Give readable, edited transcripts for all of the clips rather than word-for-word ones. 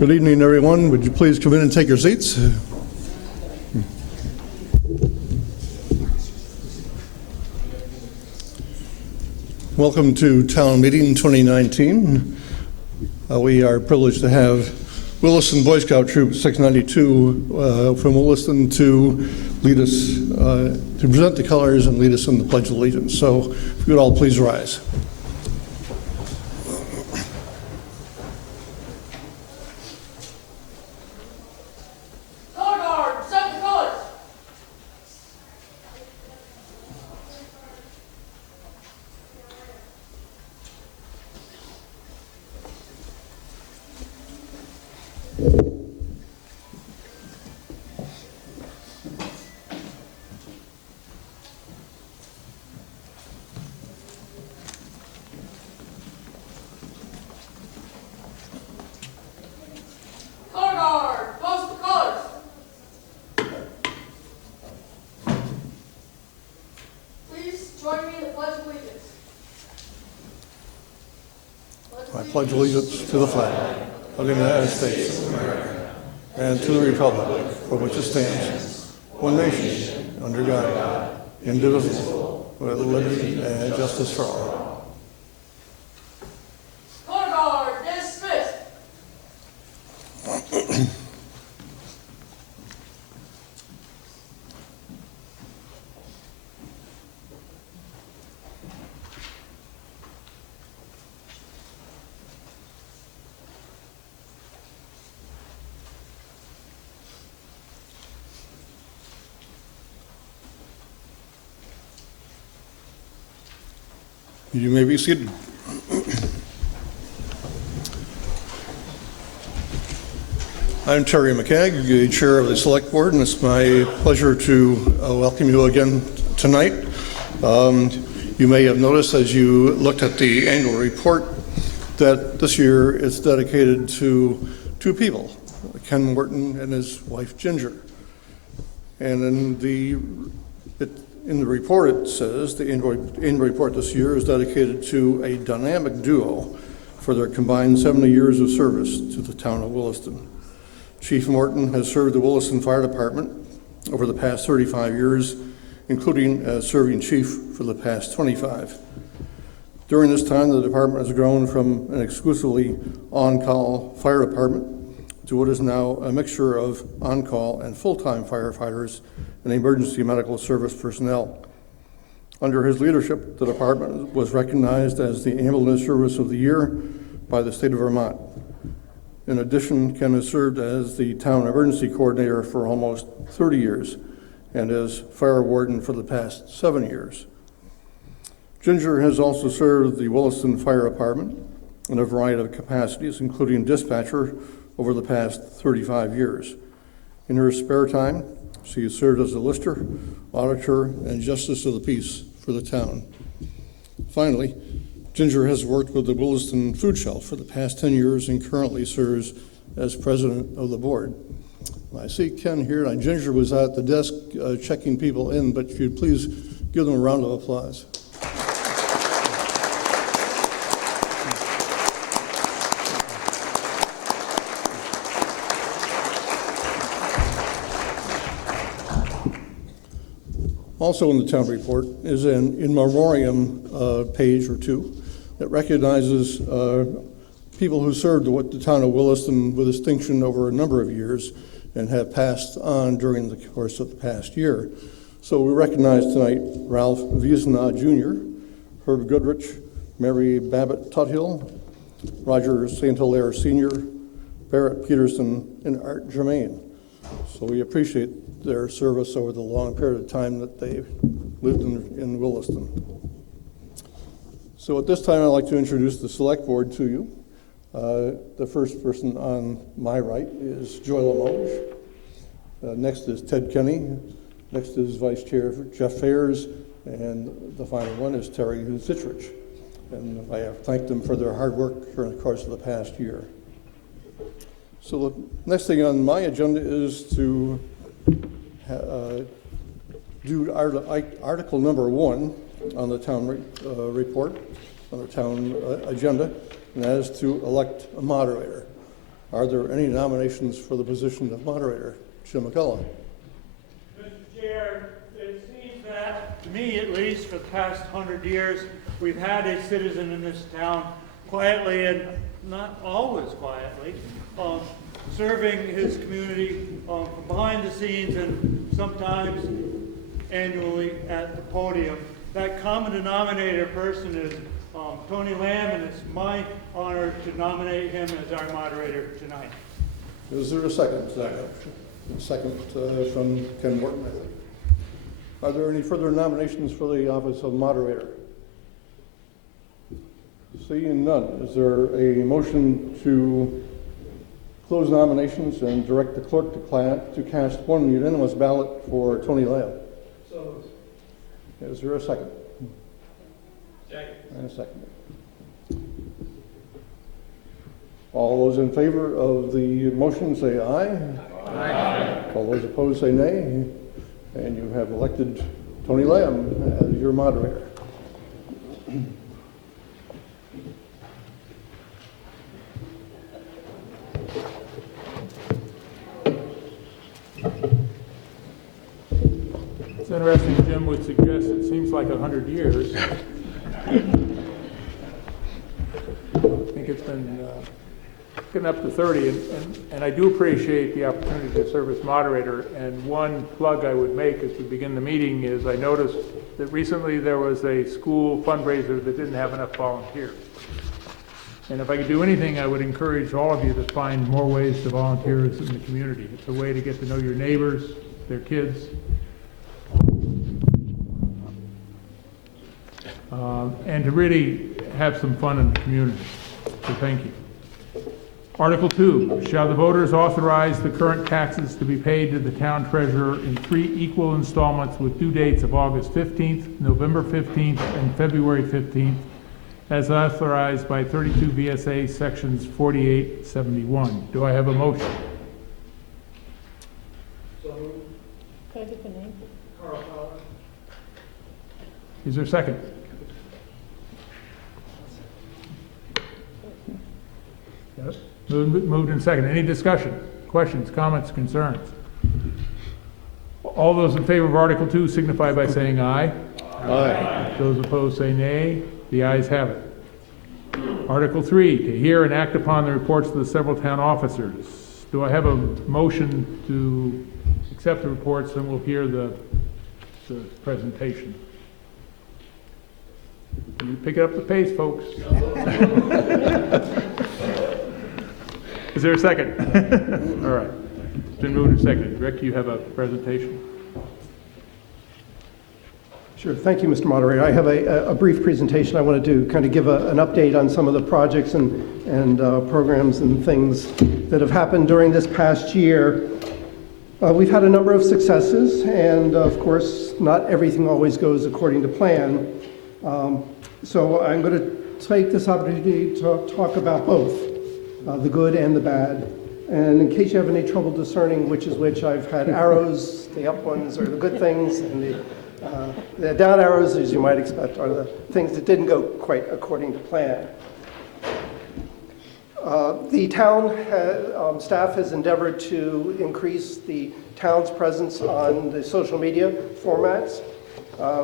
Good evening, everyone. Would you please come in and take your seats? Welcome to Town Meeting 2019. We are privileged to have Williston Boy Scout Troop 692 from Williston to lead us, to present the colors and lead us in the Pledge of Allegiance. So if you would all please rise. I pledge allegiance to the flag of the United States of America and to the republic for which it stands, one nation, under God, indivisible, with liberty and justice for all. Color guard, dismissed. You may be seated. I'm Terry McCagg, the Chair of the Select Board, and it's my pleasure to welcome you again tonight. You may have noticed as you looked at the annual report that this year it's dedicated to two people, Ken Morton and his wife Ginger. And in the report, it says the annual report this year is dedicated to a dynamic duo for their combined 70 years of service to the town of Williston. Chief Morton has served the Williston Fire Department over the past 35 years, including as serving chief for the past 25. During this time, the department has grown from an exclusively on-call fire department to what is now a mixture of on-call and full-time firefighters and emergency medical service personnel. Under his leadership, the department was recognized as the Ambulance Service of the Year by the state of Vermont. In addition, Ken has served as the town emergency coordinator for almost 30 years and as fire warden for the past 7 years. Ginger has also served the Williston Fire Department in a variety of capacities, including dispatcher over the past 35 years. In her spare time, she has served as a lister, auditor, and justice of the peace for the town. Finally, Ginger has worked with the Williston Food Shelf for the past 10 years and currently serves as president of the board. I see Ken here, and Ginger was at the desk checking people in, but if you'd please give them a round of applause. Also in the town report is an in memoriam page or two that recognizes people who served the town of Williston with distinction over a number of years and have passed on during the course of the past year. So we recognize tonight Ralph Wiesna Jr., Herb Goodrich, Mary Babbitt Tuthill, Roger St. Hilaire Sr., Barrett Peterson, and Art Germain. So we appreciate their service over the long period of time that they've lived in Williston. So at this time, I'd like to introduce the select board to you. The first person on my right is Joy Limoges. Next is Ted Kenny. Next is Vice Chair Jeff Fayers. And the final one is Terry Zitrich. And I have thanked them for their hard work during the course of the past year. So the next thing on my agenda is to do article number 1 on the town report, on the town agenda, and that is to elect a moderator. Are there any nominations for the position of moderator? Jim McCullough. Mr. Chair, it seems that, to me at least, for the past 100 years, we've had a citizen in this town quietly, and not always quietly, serving his community from behind the scenes and sometimes annually at the podium. That common denominator person is Tony Lamb, and it's my honor to nominate him as our moderator tonight. Is there a second? Second from Ken Morton, I think. Are there any further nominations for the office of moderator? Seeing none, is there a motion to close nominations and direct the clerk to cast one unanimous ballot for Tony Lamb? So, Is there a second? second. And a second. All those in favor of the motion say aye. Aye. All those opposed say nay. And you have elected Tony Lamb as your moderator. It's interesting, Jim would suggest it seems like 100 years. I think it's been getting up to 30, and I do appreciate the opportunity to serve as moderator. And one plug I would make as we begin the meeting is I noticed that recently there was a school fundraiser that didn't have enough volunteers. And if I could do anything, I would encourage all of you to find more ways to volunteer in the community. It's a way to get to know your neighbors, their kids, and to really have some fun in the community. So thank you. Article 2, shall the voters authorize the current taxes to be paid to the town treasurer in 3 equal installments with due dates of August 15th, November 15th, and February 15th, as authorized by 32 VSA sections 4871. Do I have a motion? So moved. Can I get the name? Carl Fowler. Is there a second? Yes. Moved and second. Any discussion? Questions, comments, concerns? All those in favor of Article 2 signify by saying aye. Aye. Those opposed say nay. The ayes have it. Article 3, to hear and act upon the reports of the several town officers. Do I have a motion to accept the reports, and we'll hear the presentation? You pick up the pace, folks. Is there a second? All right. It's been moved and seconded. Rick, you have a presentation? Sure. Thank you, Mr. Moderator. I have a brief presentation. I wanted to kind of give an update on some of the projects and programs and things that have happened during this past year. We've had a number of successes, and of course, not everything always goes according to plan. So I'm going to take this opportunity to talk about both, the good and the bad. And in case you have any trouble discerning which is which, I've had arrows. The up ones are the good things, and the down arrows, as you might expect, are the things that didn't go quite according to plan. The town staff has endeavored to increase the town's presence on the social media formats.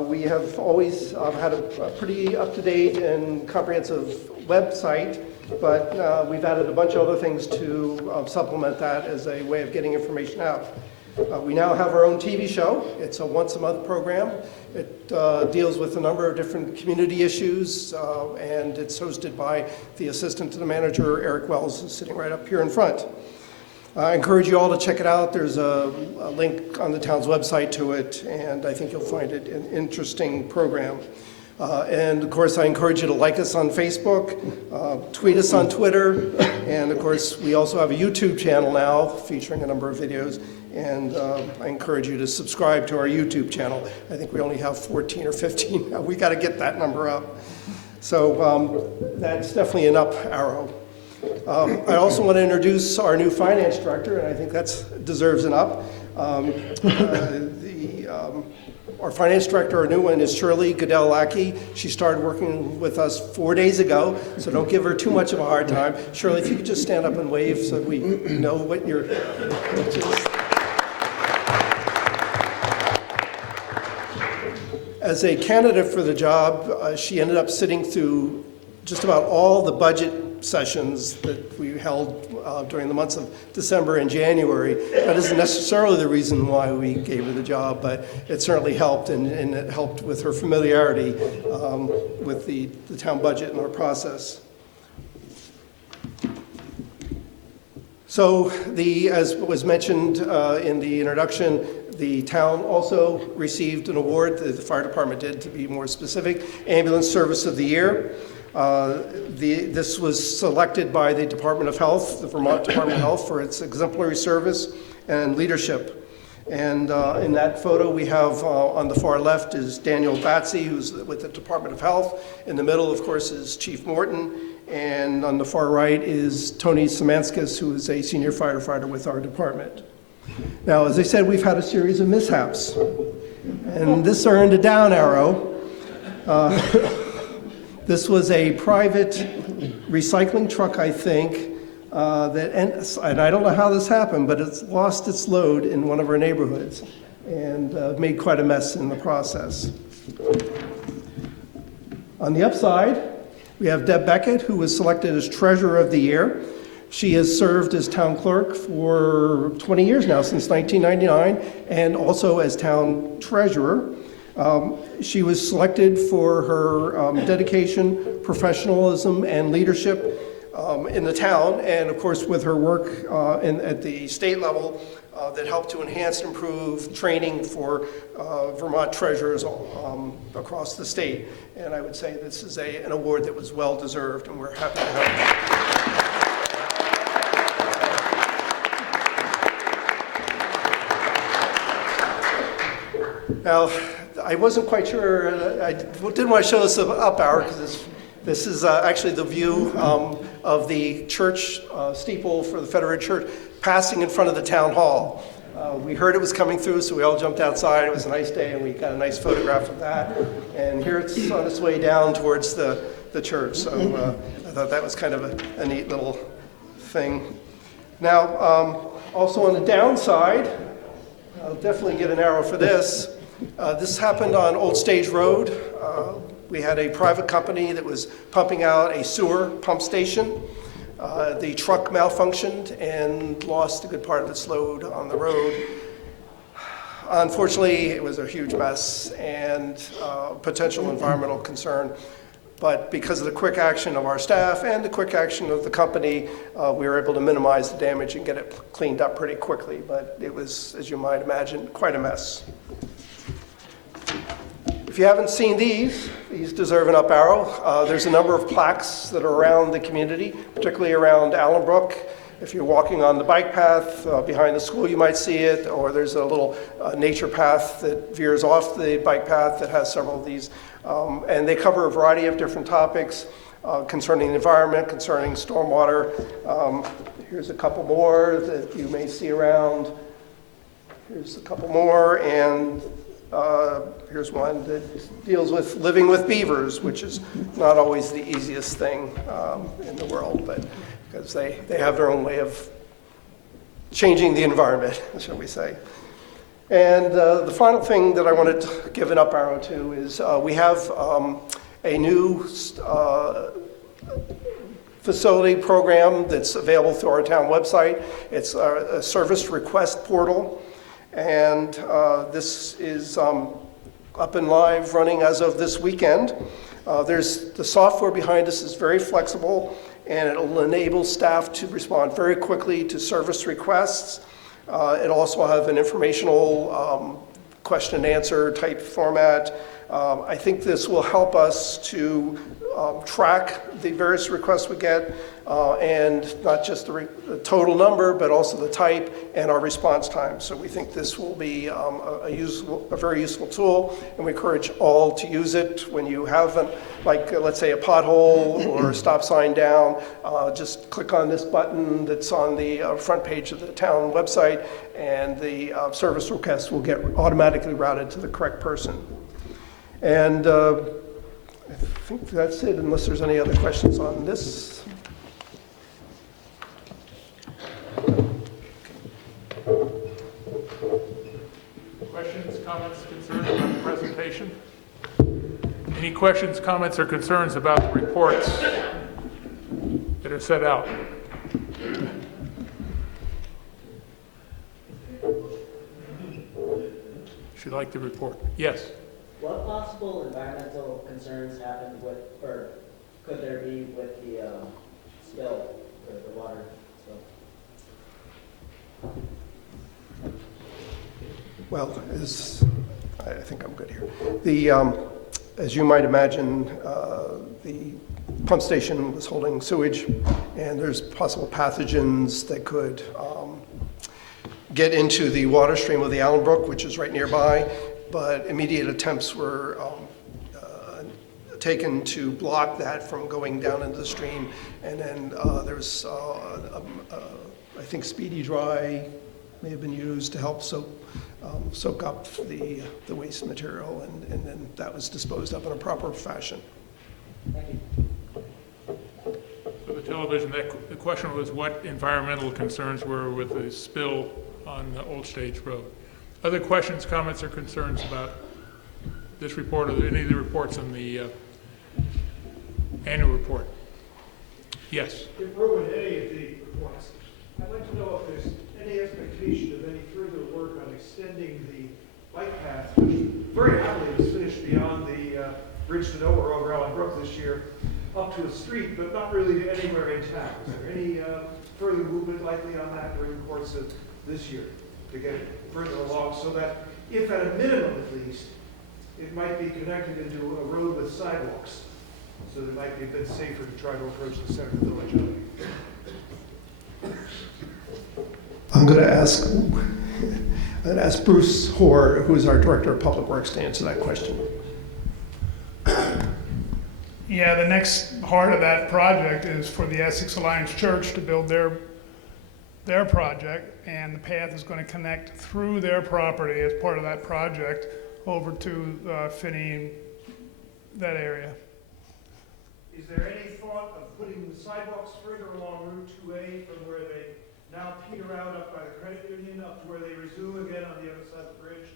We have always had a pretty up-to-date and comprehensive website, but we've added a bunch of other things to supplement that as a way of getting information out. We now have our own TV show. It's a once-a-month program. It deals with a number of different community issues, and it's hosted by the assistant to the manager, Eric Wells, who's sitting right up here in front. I encourage you all to check it out. There's a link on the town's website to it, and I think you'll find it an interesting program. And of course, I encourage you to like us on Facebook, tweet us on Twitter, and of course, we also have a YouTube channel now featuring a number of videos, and I encourage you to subscribe to our YouTube channel. I think we only have 14 or 15 now. We got to get that number up. So that's definitely an up arrow. I also want to introduce our new finance director, and I think that deserves an up. Our finance director, our new one, is Shirley Goodell-Lackey. She started working with us 4 days ago, so don't give her too much of a hard time. Shirley, if you could just stand up and wave so we know what you're... As a candidate for the job, she ended up sitting through just about all the budget sessions that we held during the months of December and January. That isn't necessarily the reason why we gave her the job, but it certainly helped, and it helped with her familiarity with the town budget and our process. So as was mentioned in the introduction, the town also received an award, the fire department did, to be more specific, Ambulance Service of the Year. This was selected by the Department of Health, the Vermont Department of Health, for its exemplary service and leadership. And in that photo we have on the far left is Daniel Batsey, who's with the Department of Health. In the middle, of course, is Chief Morton. And on the far right is Tony Szymanskis, who is a senior firefighter with our department. Now, as I said, we've had a series of mishaps. And this earned a down arrow. This was a private recycling truck, I think, and I don't know how this happened, but it's lost its load in one of our neighborhoods and made quite a mess in the process. On the upside, we have Deb Beckett, who was selected as Treasurer of the Year. She has served as town clerk for 20 years now, since 1999, and also as town treasurer. She was selected for her dedication, professionalism, and leadership in the town, and of course with her work at the state level that helped to enhance and improve training for Vermont treasurers across the state. And I would say this is an award that was well deserved, and we're happy to have it. Now, I wasn't quite sure, I didn't want to show this up arrow because this is actually the view of the church steeple for the Federated Church passing in front of the town hall. We heard it was coming through, so we all jumped outside. It was a nice day, and we got a nice photograph of that. And here it's on its way down towards the church. So I thought that was kind of a neat little thing. Now, also on the downside, I'll definitely get an arrow for this. This happened on Old Stage Road. We had a private company that was pumping out a sewer pump station. The truck malfunctioned and lost a good part of its load on the road. Unfortunately, it was a huge mess and potential environmental concern. But because of the quick action of our staff and the quick action of the company, we were able to minimize the damage and get it cleaned up pretty quickly. But it was, as you might imagine, quite a mess. If you haven't seen these deserve an up arrow. There's a number of plaques that are around the community, particularly around Allenbrook. If you're walking on the bike path behind the school, you might see it, or there's a little nature path that veers off the bike path that has several of these. And they cover a variety of different topics concerning the environment, concerning stormwater. Here's a couple more that you may see around. Here's a couple more, and here's one that deals with living with beavers, which is not always the easiest thing in the world, but because they have their own way of changing the environment, shall we say. And the final thing that I wanted to give an up arrow to is we have a new facility program that's available through our town website. It's a service request portal. And this is up and live, running as of this weekend. The software behind us is very flexible, and it'll enable staff to respond very quickly to service requests. It'll also have an informational question and answer type format. I think this will help us to track the various requests we get, and not just the total number, but also the type and our response time. So we think this will be a very useful tool, and we encourage all to use it. When you have, let's say, a pothole or a stop sign down, just click on this button that's on the front page of the town website, and the service request will get automatically routed to the correct person. And I think that's it, unless there's any other questions on this. Questions, comments, concerns about the presentation? Any questions, comments, or concerns about the reports that are set out? Should like the report. Yes. What possible environmental concerns happened with, or could there be with the spill, the water spill? Well, I think I'm good here. As you might imagine, the pump station was holding sewage, and there's possible pathogens that could get into the water stream of the Allen Brook, which is right nearby. But immediate attempts were taken to block that from going down into the stream. And then there was, I think, speedy dry may have been used to help soak up the waste material, and then that was disposed of in a proper fashion. Thank you. So the television, the question was what environmental concerns were with the spill on the Old Stage Road. Other questions, comments, or concerns about this report or any of the reports in the annual report? Yes. Before with any of the reports, I'd like to know if there's any expectation of any further work on extending the bike path, which very happily was finished beyond the bridge to nowhere over Allen Brook this year, up to a street, but not really to anywhere in town. Is there any further movement likely on that during the course of this year to get further along, so that if at a minimum at least, it might be connected into a road with sidewalks, so that it might be a bit safer to try to approach the center of the village? I'm going to ask Bruce Hoare, who is our Director of Public Works, to answer that question. Yeah, the next part of that project is for the Essex Alliance Church to build their project, and the path is going to connect through their property as part of that project over to Finney and that area. Is there any thought of putting the sidewalks further along Route 2A from where they now peter out up by the credit union up to where they resume again on the other side of the bridge?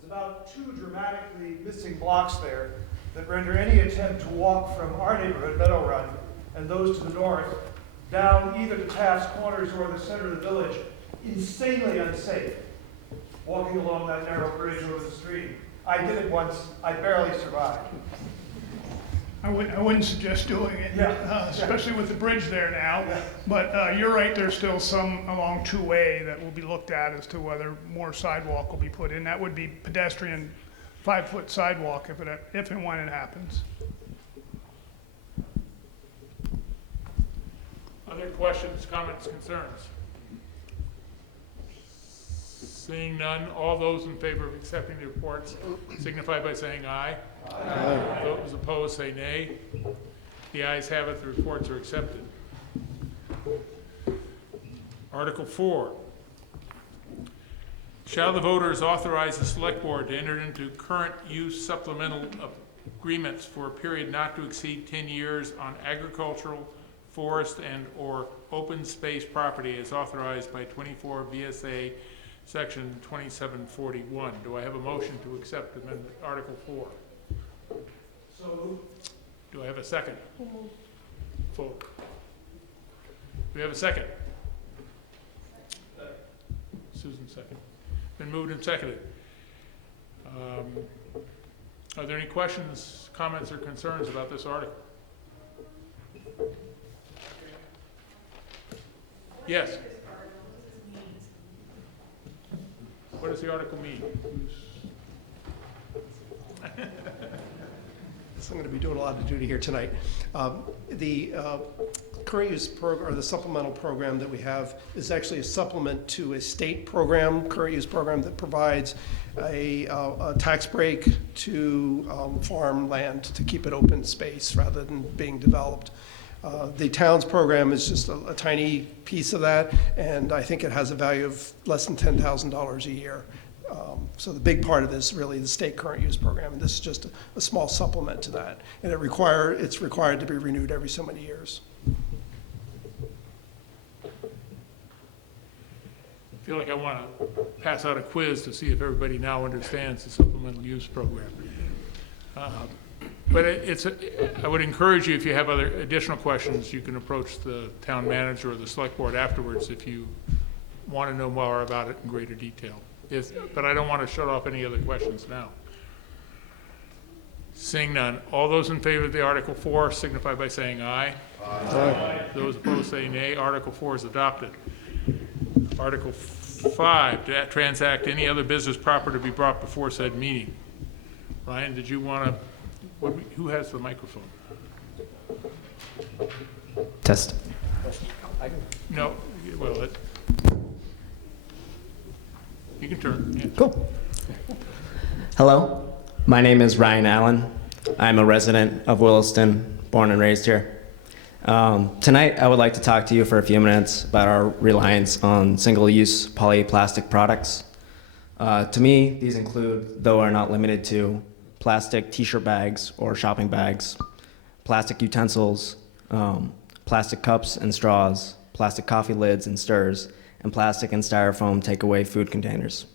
There's about 2 dramatically missing blocks there that render any attempt to walk from our neighborhood, Meadow Run, and those to the north, down either to Taft's Corners or the center of the village, insanely unsafe, walking along that narrow bridge over the stream. I did it once, I barely survived. I wouldn't suggest doing it, especially with the bridge there now. Yeah. But you're right, there's still some along 2A that will be looked at as to whether more sidewalk will be put in. That would be pedestrian 5-foot sidewalk if and when it happens. Other questions, comments, concerns? Seeing none, all those in favor of accepting the reports signify by saying aye. Aye. Those opposed say nay. The ayes have it, the reports are accepted. Article 4. Shall the voters authorize the select board to enter into current use supplemental agreements for a period not to exceed 10 years on agricultural, forest, and/or open space property as authorized by 24 VSA Section 2741. Do I have a motion to accept amendment Article 4? So Do I have a second? Full. Do we have a second? Susan, second. Been moved and seconded. Are there any questions, comments, or concerns about this article? Yes. What does the article mean? guess I'm going to be doing a lot of duty here tonight. The current use program, or the supplemental program that we have, is actually a supplement to a state program, current use program, that provides a tax break to farmland to keep it open space rather than being developed. The town's program is just a tiny piece of that, and I think it has a value of less than $10,000 a year. So the big part of this is really the state current use program, and this is just a small supplement to that. And it's required to be renewed every so many years. I feel like I want to pass out a quiz to see if everybody now understands the supplemental use program. But I would encourage you, if you have other additional questions, you can approach the town manager or the select board afterwards if you want to know more about it in greater detail. But I don't want to shut off any other questions now. Seeing none, all those in favor of the Article 4 signify by saying aye. Aye. Those opposed say nay. Article 4 is adopted. Article 5, to transact any other business proper to be brought before said meeting. Ryan, did you want to, who has the microphone? Test. No, well, you can turn. Yeah. Cool. Hello, my name is Ryan Allen. I'm a resident of Williston, born and raised here. Tonight, I would like to talk to you for a few minutes about our reliance on single-use polyplastic products. To me, these include, though are not limited to, plastic t-shirt bags or shopping bags, plastic utensils, plastic cups and straws, plastic coffee lids and stirrers, and plastic and styrofoam takeaway food containers.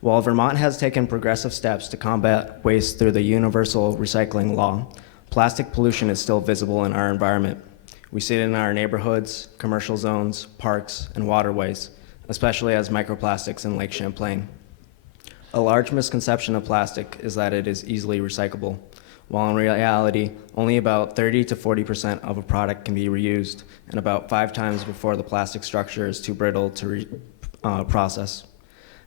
While Vermont has taken progressive steps to combat waste through the universal recycling law, plastic pollution is still visible in our environment. We see it in our neighborhoods, commercial zones, parks, and waterways, especially as microplastics in Lake Champlain. A large misconception of plastic is that it is easily recyclable, while in reality, only about 30 to 40% of a product can be reused, and about 5 times before the plastic structure is too brittle to process.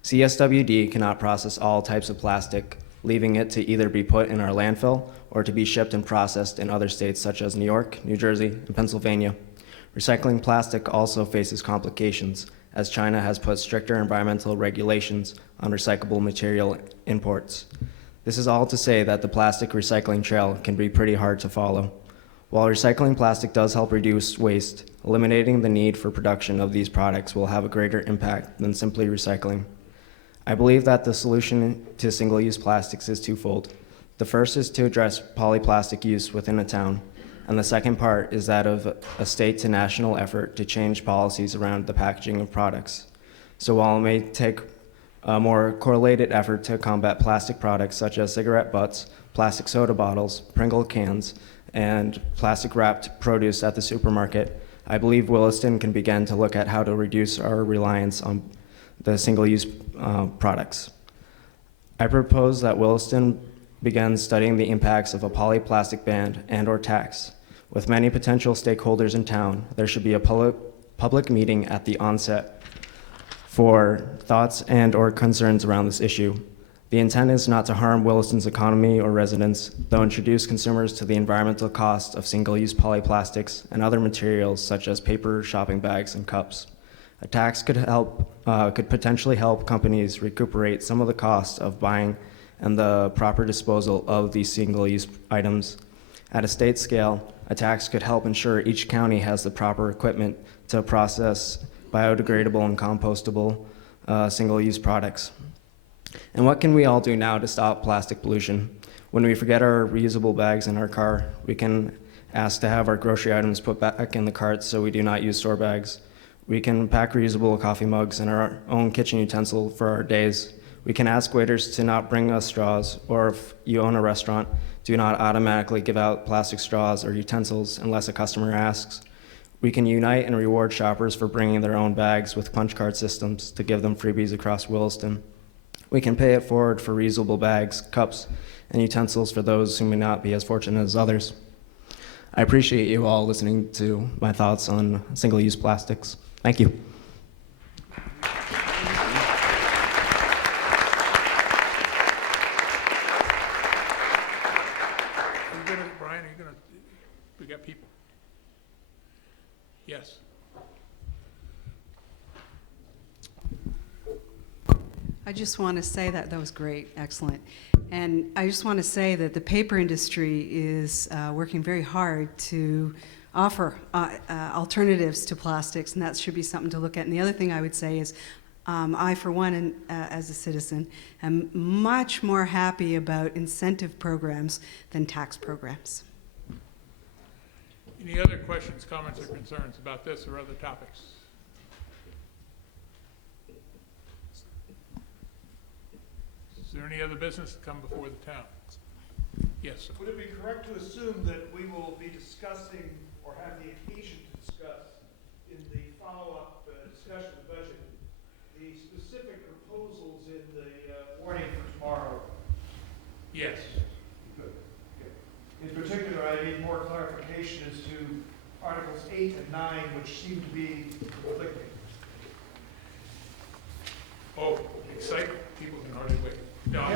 CSWD cannot process all types of plastic, leaving it to either be put in our landfill or to be shipped and processed in other states such as New York, New Jersey, and Pennsylvania. Recycling plastic also faces complications, as China has put stricter environmental regulations on recyclable material imports. This is all to say that the plastic recycling trail can be pretty hard to follow. While recycling plastic does help reduce waste, eliminating the need for production of these products will have a greater impact than simply recycling. I believe that the solution to single-use plastics is twofold. The first is to address polyplastic use within a town, and the second part is that of a state to national effort to change policies around the packaging of products. So while it may take a more correlated effort to combat plastic products such as cigarette butts, plastic soda bottles, Pringle cans, and plastic-wrapped produce at the supermarket, I believe Williston can begin to look at how to reduce our reliance on the single-use products. I propose that Williston begin studying the impacts of a polyplastic ban and/or tax. With many potential stakeholders in town, there should be a public meeting at the onset for thoughts and/or concerns around this issue. The intent is not to harm Williston's economy or residents, though introduce consumers to the environmental cost of single-use polyplastics and other materials such as paper, shopping bags, and cups. A tax could potentially help companies recuperate some of the cost of buying and the proper disposal of these single-use items. At a state scale, a tax could help ensure each county has the proper equipment to process biodegradable and compostable single-use products. And what can we all do now to stop plastic pollution? When we forget our reusable bags in our car, we can ask to have our grocery items put back in the carts so we do not use store bags. We can pack reusable coffee mugs and our own kitchen utensil for our days. We can ask waiters to not bring us straws, or if you own a restaurant, do not automatically give out plastic straws or utensils unless a customer asks. We can unite and reward shoppers for bringing their own bags with punch card systems to give them freebies across Williston. We can pay it forward for reusable bags, cups, and utensils for those who may not be as fortunate as others. I appreciate you all listening to my thoughts on single-use plastics. Thank you. I'm going We got people. Yes. I just want to say that was great, excellent. And I just want to say that the paper industry is working very hard to offer alternatives to plastics, and that should be something to look at. And the other thing I would say is, I, for one, and, as a citizen, am much more happy about incentive programs than tax programs. Any other questions, comments, or concerns about this or other topics? Is there any other business to come before the town? Yes, sir. Would it be correct to assume that we will be discussing or have the occasion to discuss in the follow-up discussion of the budget the specific proposals in the warning for tomorrow? Yes. In particular, I need more clarification as to Articles 8 and 9, which seem to be conflicting. Oh, excitement. People can hardly wait. No, I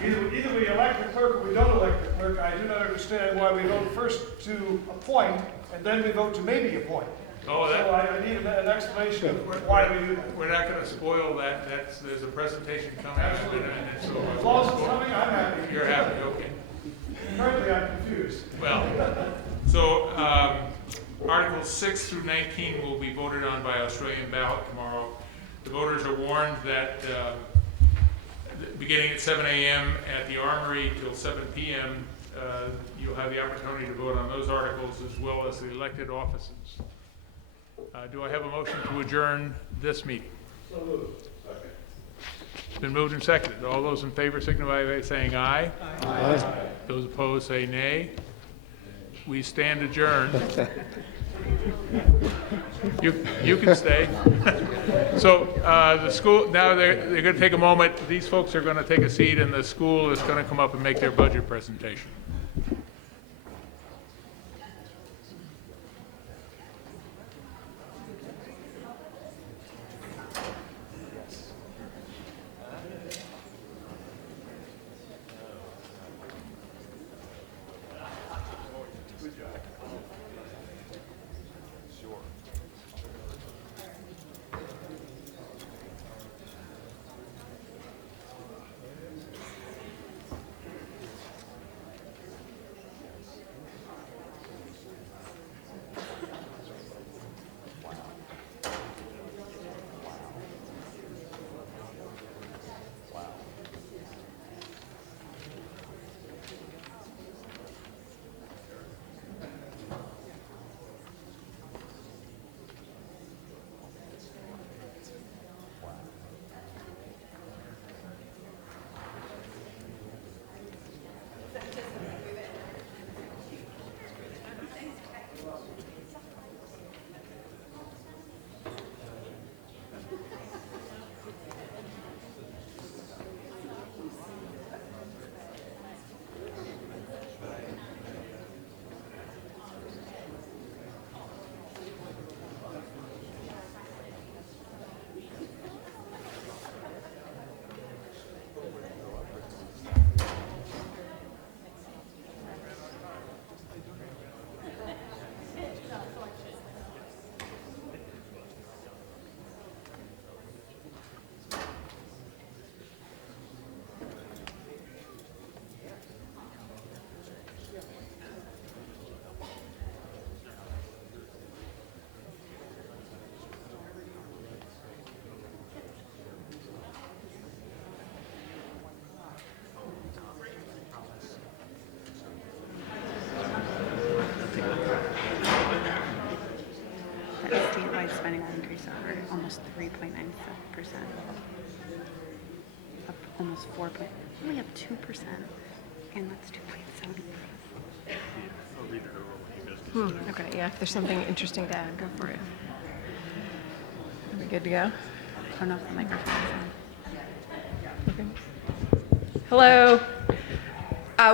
mean, Either we elect the clerk or we don't elect the clerk. I do not understand why we vote first to appoint and then we vote to maybe appoint. oh, So that, I need an explanation of why we do that. we're not going to spoil that. There's a presentation coming. Absolutely. And so As long as it's coming, I'm happy. you're happy, okay. Currently, I'm confused. Well, so Articles 6 through 19 will be voted on by Australian ballot tomorrow. The voters are warned that beginning at 7 a.m. at the Armory till 7 p.m., you'll have the opportunity to vote on those articles as well as the elected offices. Do I have a motion to adjourn this meeting? So moved. It's been moved and seconded. All those in favor signify by saying aye. Aye. Those opposed say nay. We stand adjourned. You can stay. So the school, now they're going to take a moment. These folks are going to take a seat, and the school is going to come up and make their budget presentation. Statewide spending will increase over almost 3.97%. Up almost 4 point, only up 2%, and that's 2.7%. Okay, yeah, if there's something interesting to add, go for it. Are we good to go? I don't know if the microphone's on. Okay. Hello.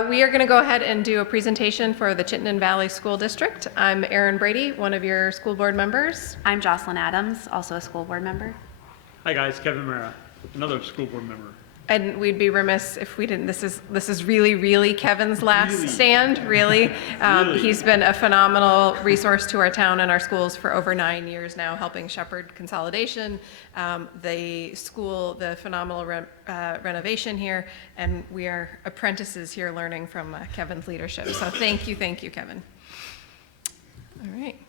We are going to go ahead and do a presentation for the Chittenden Valley School District. I'm Erin Brady, one of your school board members. I'm Jocelyn Adams, also a school board member. Hi guys, Kevin Mara, another school board member. And we'd be remiss if we didn't, this is really Kevin's last stand, really. He's been a phenomenal resource to our town and our schools for over 9 years now, helping shepherd consolidation, the school, the phenomenal renovation here, and we are apprentices here learning from Kevin's leadership. So thank you, Kevin. All right.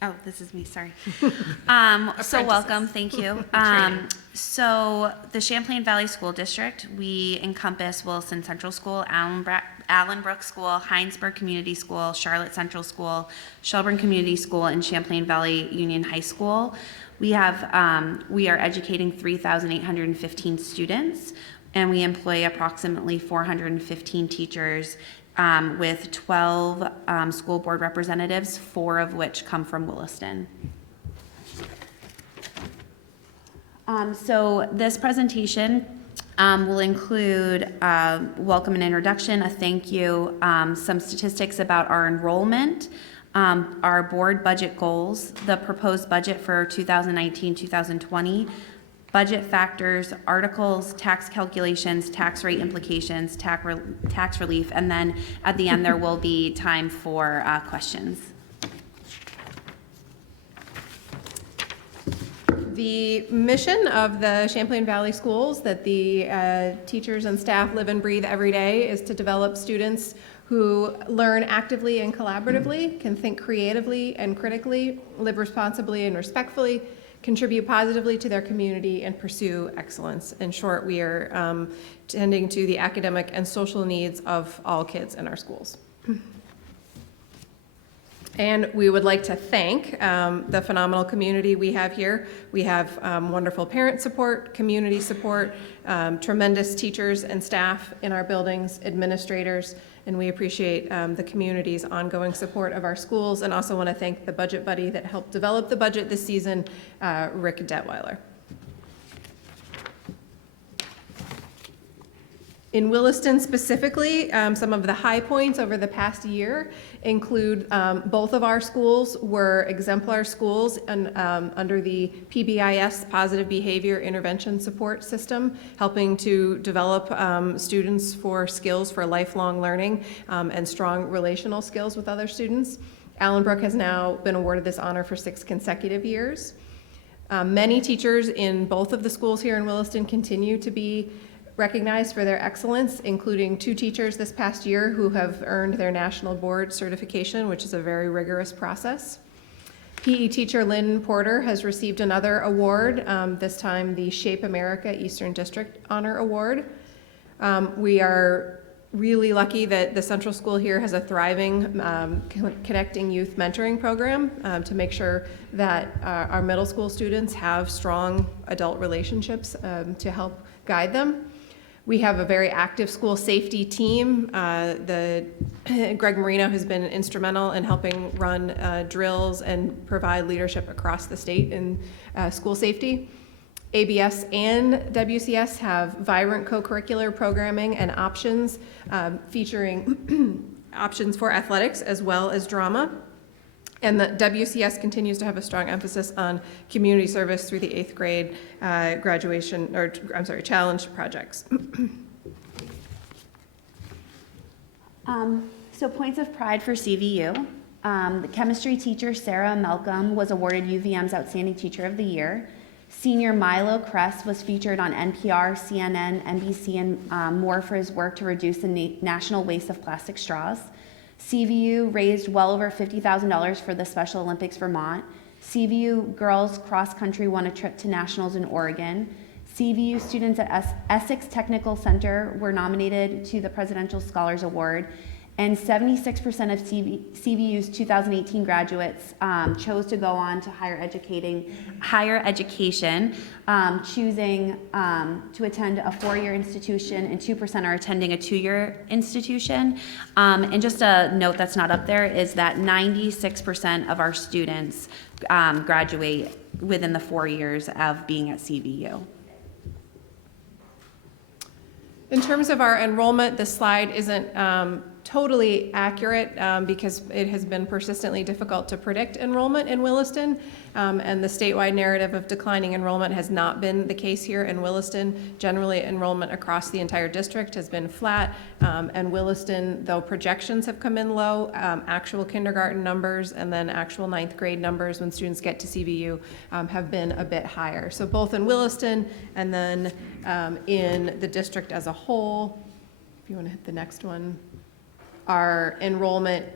Oh, this is me, sorry. So welcome, thank you. So the Champlain Valley School District, we encompass Williston Central School, Allenbrook School, Heinsberg Community School, Charlotte Central School, Shelburne Community School, and Champlain Valley Union High School. We are educating 3,815 students, and we employ approximately 415 teachers, with 12 school board representatives, 4 of which come from Williston. So this presentation will include welcome and introduction, a thank you, some statistics about our enrollment, our board budget goals, the proposed budget for 2019-2020, budget factors, articles, tax calculations, tax rate implications, tax relief, and then at the end there will be time for questions. The mission of the Champlain Valley Schools that the teachers and staff live and breathe every day is to develop students who learn actively and collaboratively, can think creatively and critically, live responsibly and respectfully, contribute positively to their community, and pursue excellence. In short, we are tending to the academic and social needs of all kids in our schools. And we would like to thank the phenomenal community we have here. We have wonderful parent support, community support, tremendous teachers and staff in our buildings, administrators, and we appreciate the community's ongoing support of our schools, and also want to thank the budget buddy that helped develop the budget this season, Rick Detweiler. In Williston specifically, some of the high points over the past year include both of our schools were exemplar schools and, under the PBIS, Positive Behavior Intervention Support System, helping to develop students for skills for lifelong learning and strong relational skills with other students. Allenbrook has now been awarded this honor for 6 consecutive years. Many teachers in both of the schools here in Williston continue to be recognized for their excellence, including 2 teachers this past year who have earned their national board certification, which is a very rigorous process. PE teacher Lynn Porter has received another award, this time the Shape America Eastern District Honor Award. We are really lucky that the Central School here has a thriving Connecting Youth Mentoring program to make sure that our middle school students have strong adult relationships to help guide them. We have a very active school safety team. Greg Marino has been instrumental in helping run drills and provide leadership across the state in school safety. ABS and WCS have vibrant co-curricular programming and options featuring options for athletics as well as drama. And the WCS continues to have a strong emphasis on community service through the 8th grade challenge projects. So points of pride for CVU. The chemistry teacher, Sarah Malcolm, was awarded UVM's Outstanding Teacher of the Year. Senior Milo Kress was featured on NPR, CNN, NBC, and more for his work to reduce the national waste of plastic straws. CVU raised well over $50,000 for the Special Olympics Vermont. CVU girls cross country won a trip to nationals in Oregon. CVU students at Essex Technical Center were nominated to the Presidential Scholars Award. And 76% of CVU's 2018 graduates chose to go on to higher education, choosing to attend a 4-year institution, and 2% are attending a 2-year institution. And just a note that's not up there is that 96% of our students graduate within the 4 years of being at CVU. In terms of our enrollment, this slide isn't totally accurate because it has been persistently difficult to predict enrollment in Williston. And the statewide narrative of declining enrollment has not been the case here in Williston. Generally, enrollment across the entire district has been flat. And Williston, though projections have come in low, actual kindergarten numbers and then actual 9th grade numbers when students get to CVU have been a bit higher. So both in Williston and then in the district as a whole, if you want to hit the next one, our enrollment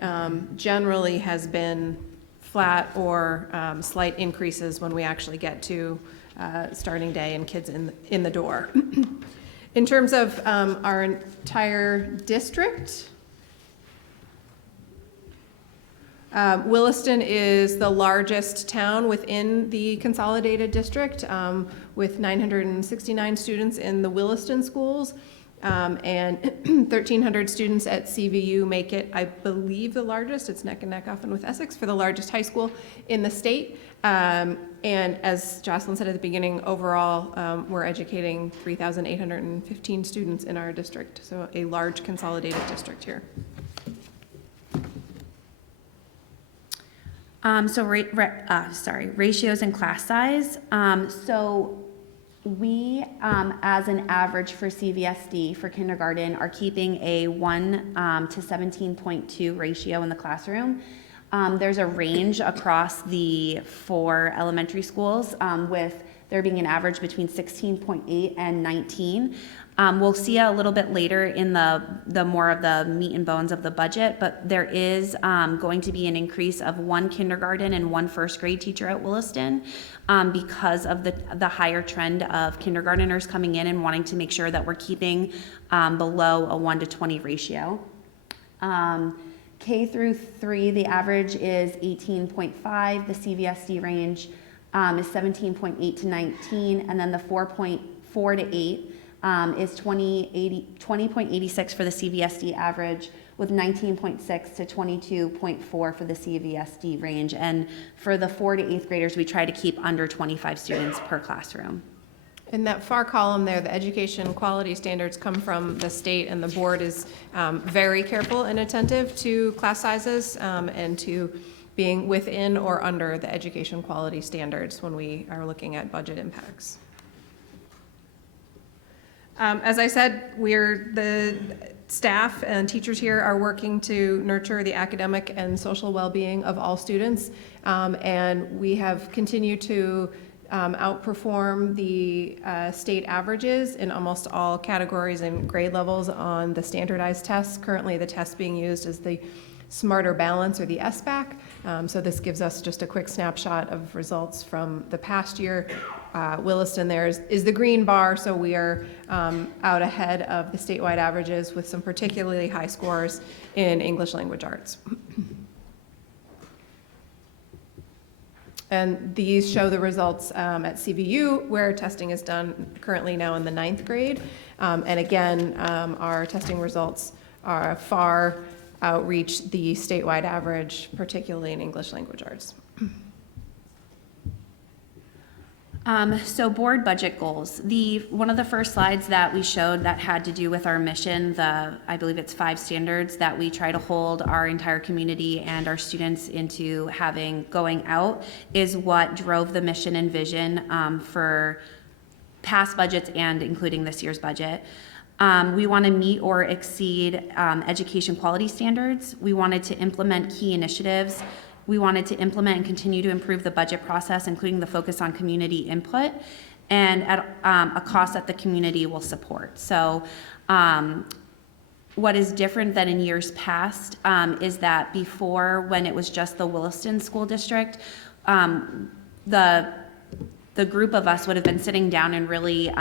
generally has been flat or slight increases when we actually get to starting day and kids in the door. In terms of our entire district, Williston is the largest town within the consolidated district with 969 students in the Williston schools. And 1,300 students at CVU make it, I believe, the largest. It's neck and neck often with Essex for the largest high school in the state. And as Jocelyn said at the beginning, overall, we're educating 3,815 students in our district. So a large consolidated district here. Ratios and class size. So we, as an average for CVSD for kindergarten, are keeping a 1 to 17.2 ratio in the classroom. There's a range across the 4 elementary schools with there being an average between 16.8 and 19. We'll see a little bit later in the more of the meat and bones of the budget, but there is going to be an increase of 1 kindergarten and 1 first grade teacher at Williston because of the higher trend of kindergarteners coming in and wanting to make sure that we're keeping below a 1 to 20 ratio. K through 3, the average is 18.5. The CVSD range is 17.8 to 19, and then the 4.4 to 8 is 20.86 for the CVSD average, with 19.6 to 22.4 for the CVSD range. And for the 4th to 8th graders, we try to keep under 25 students per classroom. In that far column there, the education quality standards come from the state, and the board is very careful and attentive to class sizes and to being within or under the education quality standards when we are looking at budget impacts. As I said, the staff and teachers here are working to nurture the academic and social well-being of all students, and we have continued to outperform the state averages in almost all categories and grade levels on the standardized tests. Currently, the test being used is the Smarter Balance, or the SBAC. So this gives us just a quick snapshot of results from the past year. Williston there is the green bar, so we are out ahead of the statewide averages with some particularly high scores in English language arts. And these show the results at CVU, where testing is done currently now in the 9th grade. And again, our testing results are far outreach the statewide average, particularly in English language arts. So board budget goals. One of the first slides that we showed that had to do with our mission, I believe it's 5 standards that we try to hold our entire community and our students into going out, is what drove the mission and vision for past budgets and including this year's budget. We want to meet or exceed education quality standards. We wanted to implement key initiatives. We wanted to implement and continue to improve the budget process, including the focus on community input and at a cost that the community will support. So what is different than in years past is that before, when it was just the Williston School District, the group of us would have been sitting down and really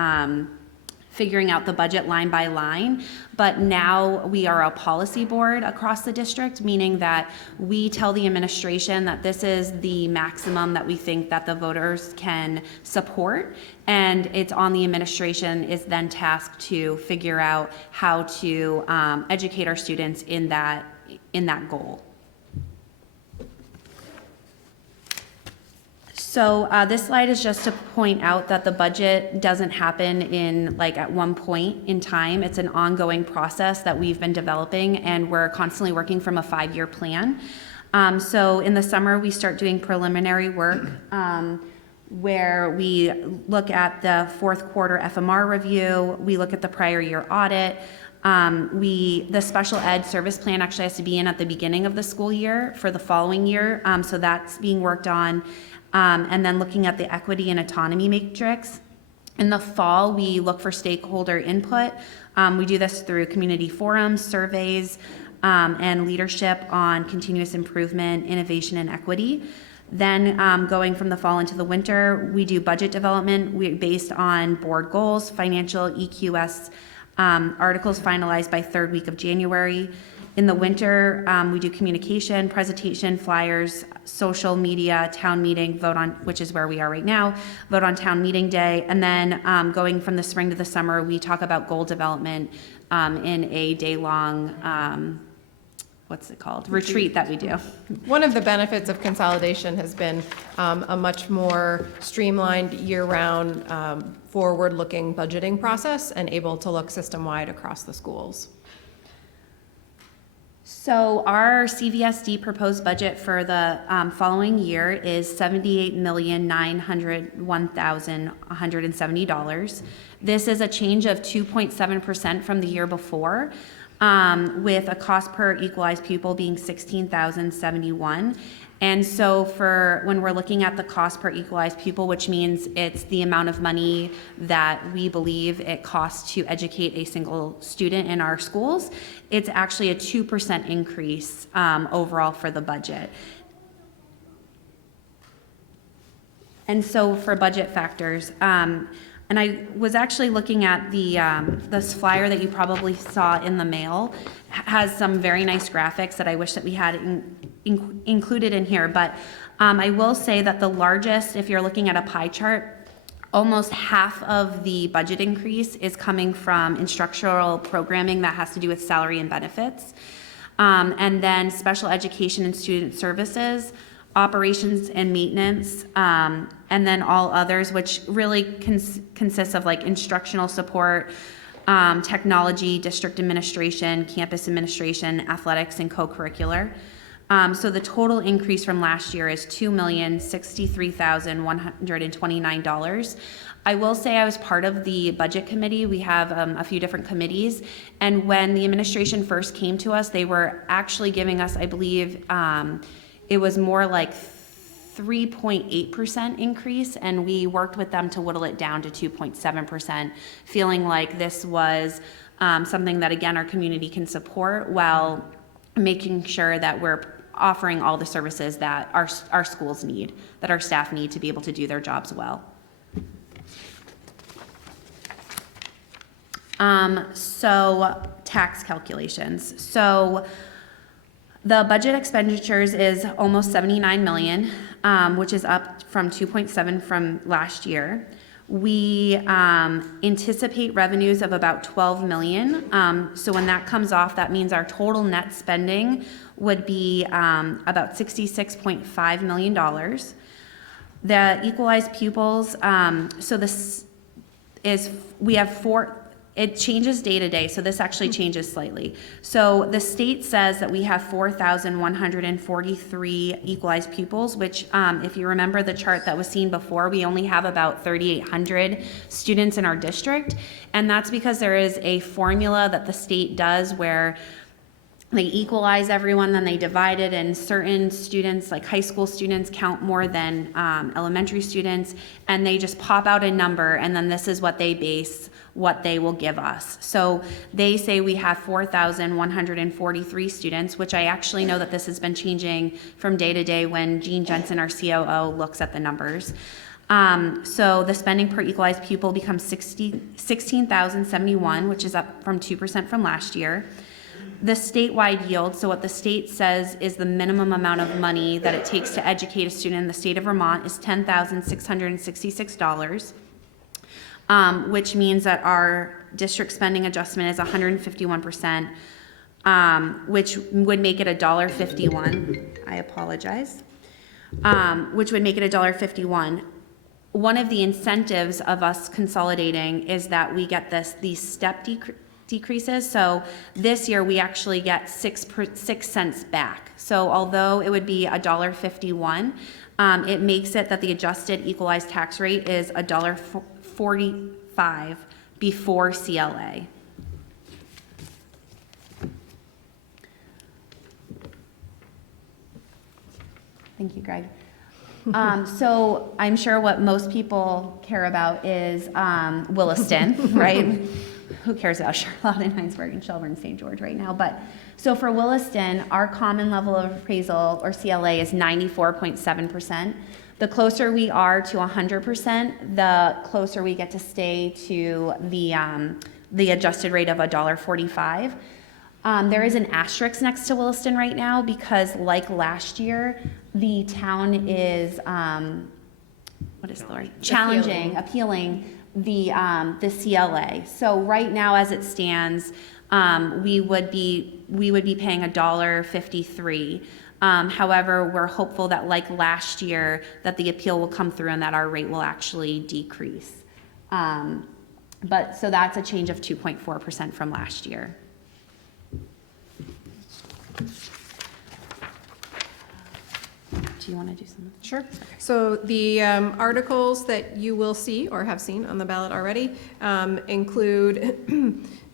figuring out the budget line by line, but now we are a policy board across the district, meaning that we tell the administration that this is the maximum that we think that the voters can support, and it's on the administration is then tasked to figure out how to educate our students in that So this slide is just to point out that the budget doesn't happen in like at one point in time. It's an ongoing process that we've been developing, and we're constantly working from a 5-year plan. So in the summer, we start doing preliminary work where we look at the fourth quarter FMR review, we look at the prior year audit. The special ed service plan actually has to be in at the beginning of the school year for the following year. So that's being worked on. And then looking at the equity and autonomy matrix. In the fall, we look for stakeholder input. We do this through community forums, surveys, and leadership on continuous improvement, innovation, and equity. Then going from the fall into the winter, we do budget development based on board goals, financial EQS articles finalized by 3rd week of January. In the winter, we do communication, presentation, flyers, social media, town meeting, vote on, which is where we are right now, vote on town meeting day. And then going from the spring to the summer, we talk about goal development in a day-long, retreat that we do. One of the benefits of consolidation has been a much more streamlined, year-round, forward-looking budgeting process and able to look system-wide across the schools. So our Cvsd proposed budget for the following year is $78,901,170. This is a change of 2.7% from the year before, with a cost per equalized pupil being $16,071. And so for when we're looking at the cost per equalized pupil, which means it's the amount of money that we believe it costs to educate a single student in our schools, it's actually a 2% increase overall for the budget. And so for budget factors, and I was actually looking at this flyer that you probably saw in the mail, has some very nice graphics that I wish that we had included in here. But I will say that the largest, if you're looking at a pie chart, almost half of the budget increase is coming from instructional programming that has to do with salary and benefits. And then special education and student services, operations and maintenance, and then all others, which really consists of like instructional support, technology, district administration, campus administration, athletics, and co-curricular. So the total increase from last year is $2,063,129. I will say I was part of the budget committee. We have a few different committees, and when the administration first came to us, they were actually giving us, I believe, it was more like 3.8% increase, and we worked with them to whittle it down to 2.7%, feeling like this was something that, again, our community can support while making sure that we're offering all the services that our schools need, that our staff need to be able to do their jobs well. So tax calculations. So the budget expenditures is almost 79 million, which is up from 2.7 from last year. We anticipate revenues of about 12 million. So when that comes off, that means our total net spending would be about $66.5 million. The equalized pupils, so this is, we have it changes day to day, so this actually changes slightly. So the state says that we have 4,143 equalized pupils, which if you remember the chart that was seen before, we only have about 3,800 students in our district. And that's because there is a formula that the state does where they equalize everyone, then they divide it, and certain students, like high school students, count more than elementary students, and they just pop out a number, and then this is what they base what they will give us. So they say we have 4,143 students, which I actually know that this has been changing from day to day when Jean Jensen, our COO, looks at the numbers. So the spending per equalized pupil becomes $16,071, which is up from 2% from last year. The statewide yield, so what the state says is the minimum amount of money that it takes to educate a student in the state of Vermont, is $10,666, which means that our district spending adjustment is 151%, which would make it $1.51. I apologize. which would make it $1.51. One of the incentives of us consolidating is that we get these step decreases. So this year we actually get 6 cents back. So although it would be $1.51, it makes it that the adjusted equalized tax rate is $1.45 before CLA. Thank you, Greg. So I'm sure what most people care about is Williston, right? Who cares about Charlotte and Heinsberg and Shelburne and St. George right now? But so for Williston, our common level of appraisal, or CLA, is 94.7%. The closer we are to 100%, the closer we get to stay to the adjusted rate of $1.45. There is an asterisk next to Williston right now because, like last year, the town is appealing the CLA. So right now, as it stands, we would be paying $1.53. However, we're hopeful that, like last year, that the appeal will come through and that our rate will actually decrease. But so that's a change of 2.4% from last year. Do you want to do something? Sure. So the articles that you will see or have seen on the ballot already include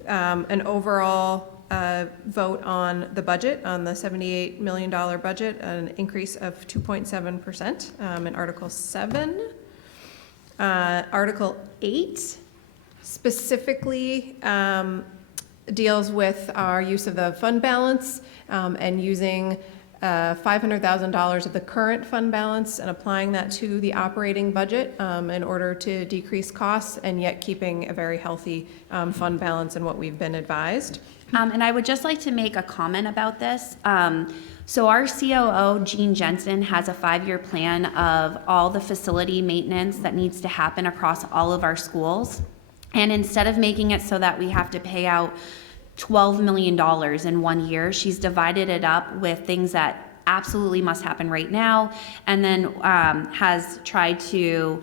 an overall vote on the budget, on the $78 million budget, an increase of 2.7% in Article 7. Article 8 specifically deals with our use of the fund balance and using $500,000 of the current fund balance and applying that to the operating budget in order to decrease costs and yet keeping a very healthy fund balance in what we've been advised. And I would just like to make a comment about this. So our COO, Jean Jensen, has a 5-year plan of all the facility maintenance that needs to happen across all of our schools. And instead of making it so that we have to pay out $12 million in 1 year, she's divided it up with things that absolutely must happen right now, and then has tried to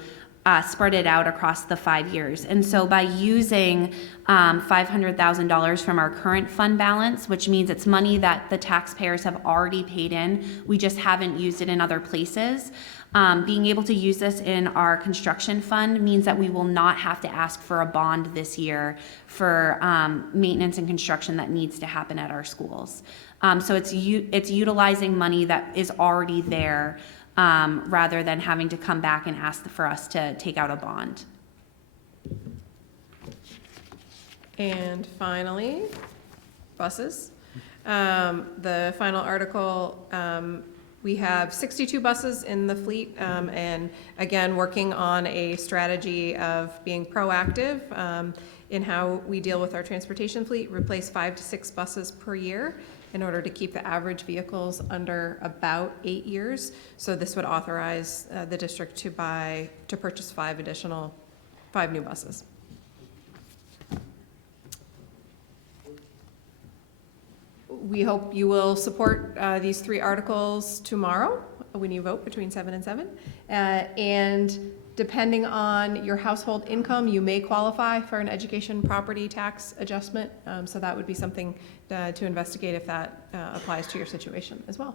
spread it out across the 5 years. And so by using $500,000 from our current fund balance, which means it's money that the taxpayers have already paid in, we just haven't used it in other places. Being able to use this in our construction fund means that we will not have to ask for a bond this year for maintenance and construction that needs to happen at our schools. So it's utilizing money that is already there rather than having to come back and ask for us to take out a bond. And finally, buses. The final article, we have 62 buses in the fleet, and again, working on a strategy of being proactive in how we deal with our transportation fleet, replace 5 to 6 buses per year in order to keep the average vehicles under about 8 years. So this would authorize the district to purchase 5 new buses. We hope you will support these 3 articles tomorrow when you vote between 7 and 7. And depending on your household income, you may qualify for an education property tax adjustment. So that would be something to investigate if that applies to your situation as well.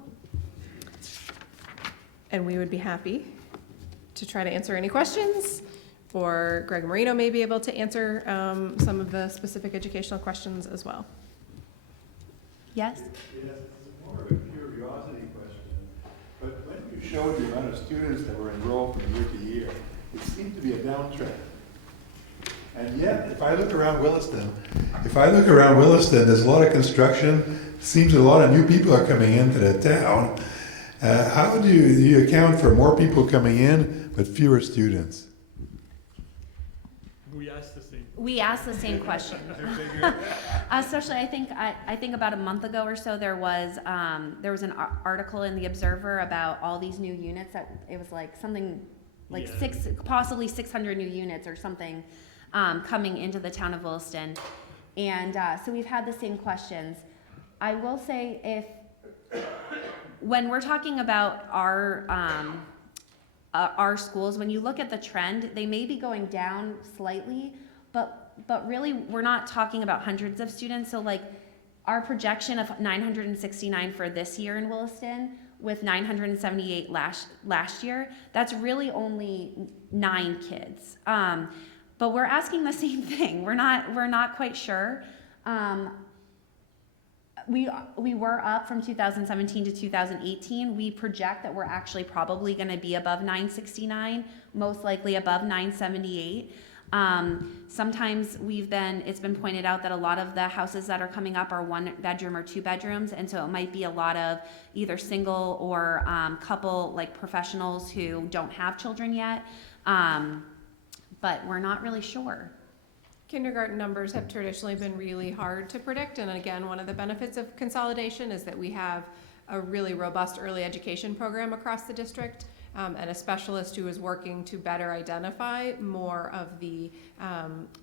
And we would be happy to try to answer any questions, or Greg Marino may be able to answer some of the specific educational questions as well. Yes? Yes, it's more of a curiosity question. But when you showed the amount of students that were enrolled from year to year, it seemed to be a downtrend. And yet, if I look around Williston, there's a lot of construction. Seems a lot of new people are coming into the town. How do you account for more people coming in but fewer students? We asked the same question. Especially, I think about a month ago or so, there was an article in the Observer about all these new units that it was like something like possibly 600 new units or something coming into the town of Williston, and so we've had the same questions. I will say When we're talking about our schools, when you look at the trend, they may be going down slightly, but really we're not talking about hundreds of students. So like our projection of 969 for this year in Williston with 978 last year, that's really only 9 kids. But we're asking the same thing. We're not quite sure. We were up from 2017 to 2018. We project that we're actually probably going to be above 969, most likely above 978. Sometimes it's been pointed out that a lot of the houses that are coming up are 1 bedroom or 2 bedrooms, and so it might be a lot of either single or couple like professionals who don't have children yet, but we're not really sure. Kindergarten numbers have traditionally been really hard to predict, and again, one of the benefits of consolidation is that we have a really robust early education program across the district, and a specialist who is working to better identify more of the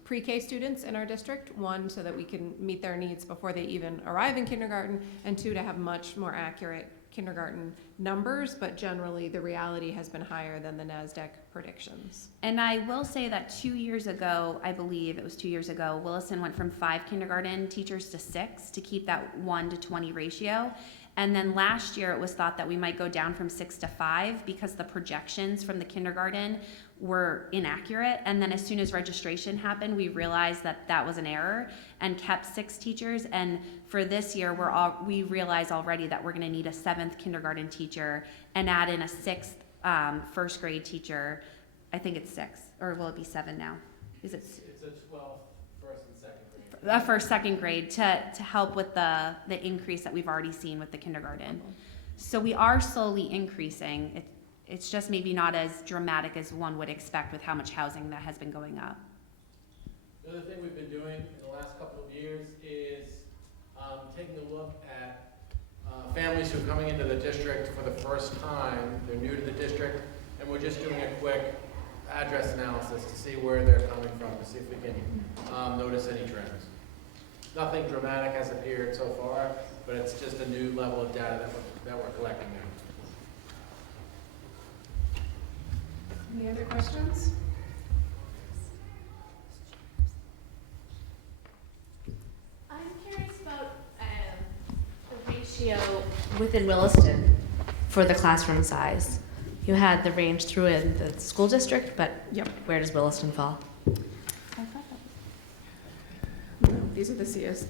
pre-K students in our district, 1, so that we can meet their needs before they even arrive in kindergarten, and 2, to have much more accurate kindergarten numbers, but generally the reality has been higher than the NASDAQ predictions. And I will say that 2 years ago, I believe it was 2 years ago, Williston went from 5 kindergarten teachers to 6 to keep that 1 to 20 ratio. And then last year it was thought that we might go down from 6 to 5 because the projections from the kindergarten were inaccurate. And then as soon as registration happened, we realized that that was an error and kept 6 teachers. And for this year, we realize already that we're going to need a 7th kindergarten teacher and add in a 6th first grade teacher. I think it's 6, or will it be 7 now? Is it? It's a 12 first and second grade. First, second grade to help with the increase that we've already seen with the kindergarten. So we are slowly increasing. It's just maybe not as dramatic as one would expect with how much housing that has been going up. The other thing we've been doing in the last couple of years is taking a look at families who are coming into the district for the first time. They're new to the district, and we're just doing a quick address analysis to see where they're coming from, to see if we can notice any trends. Nothing dramatic has appeared so far, but it's just a new level of data that we're collecting now. Any other questions? I'm curious about the ratio within Williston for the classroom size. You had the range through in the school district, but where does Williston fall? No, these are the CVSD.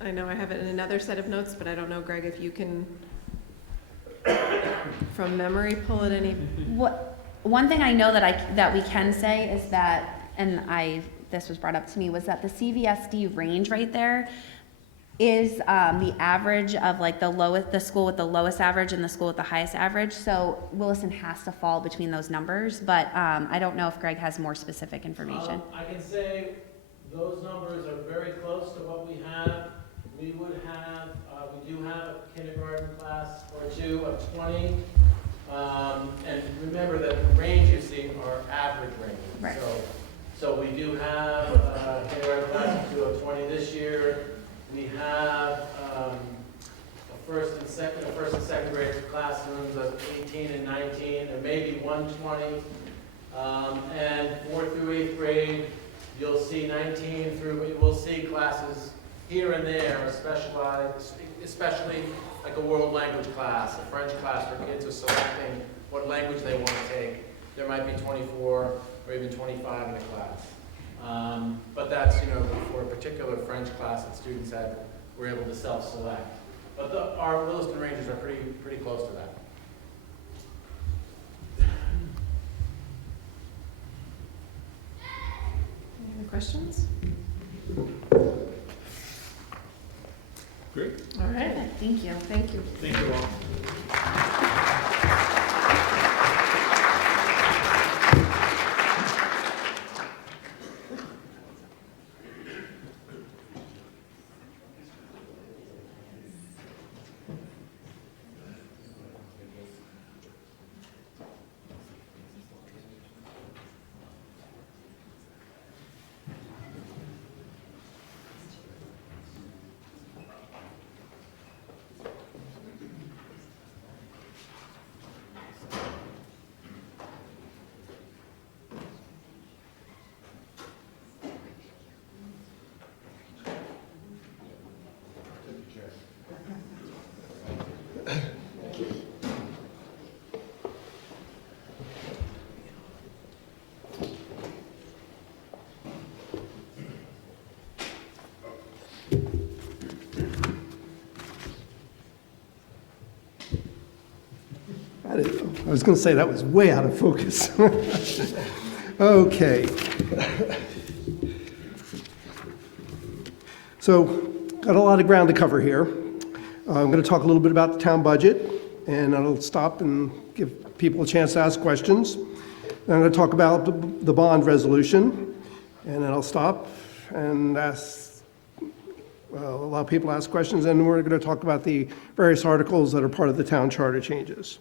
I know I have it in another set of notes, but I don't know, Greg, if you can, from memory, pull it any. One thing I know that we can say is that, and this was brought up to me, was that the CVSD range right there is the average of like the school with the lowest average and the school with the highest average. So Williston has to fall between those numbers, but I don't know if Greg has more specific information. I can say those numbers are very close to what we have. We do have a kindergarten class or 2 of 20. And remember that the range you see are average ranges. Right. So we do have a kindergarten class of 2 of 20 this year. We have a first and second grade classrooms of 18 and 19, and maybe 120. And 4th through 8th grade, you'll see 19 through, we'll see classes here and there, especially like a world language class, a French class where kids are selecting what language they want to take. There might be 24 or even 25 in the class. But that's, for a particular French class that students were able to self-select. But our Williston ranges are pretty close to that. Any other questions? Great. All right. Thank you. Thank you. Thank you all. I was going to say that was way out of focus. Okay. So, got a lot of ground to cover here. I'm going to talk a little bit about the town budget, and I'll stop and give people a chance to ask questions. Then I'm going to talk about the bond resolution, and then I'll stop and allow people to ask questions, and we're going to talk about the various articles that are part of the town charter changes.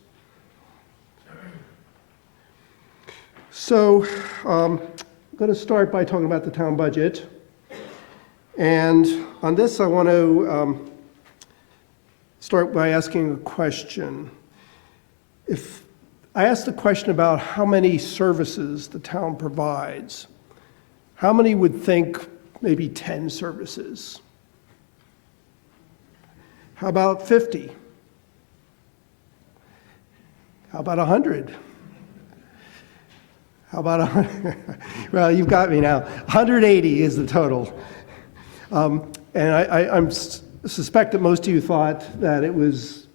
So I'm going to start by talking about the town budget. And on this, I want to start by asking a question. If I asked the question about how many services the town provides, how many would think maybe 10 services? How about 50? How about 100? How about 100? Well, you've got me now. 180 is the total. And I suspect that most of you thought that it was,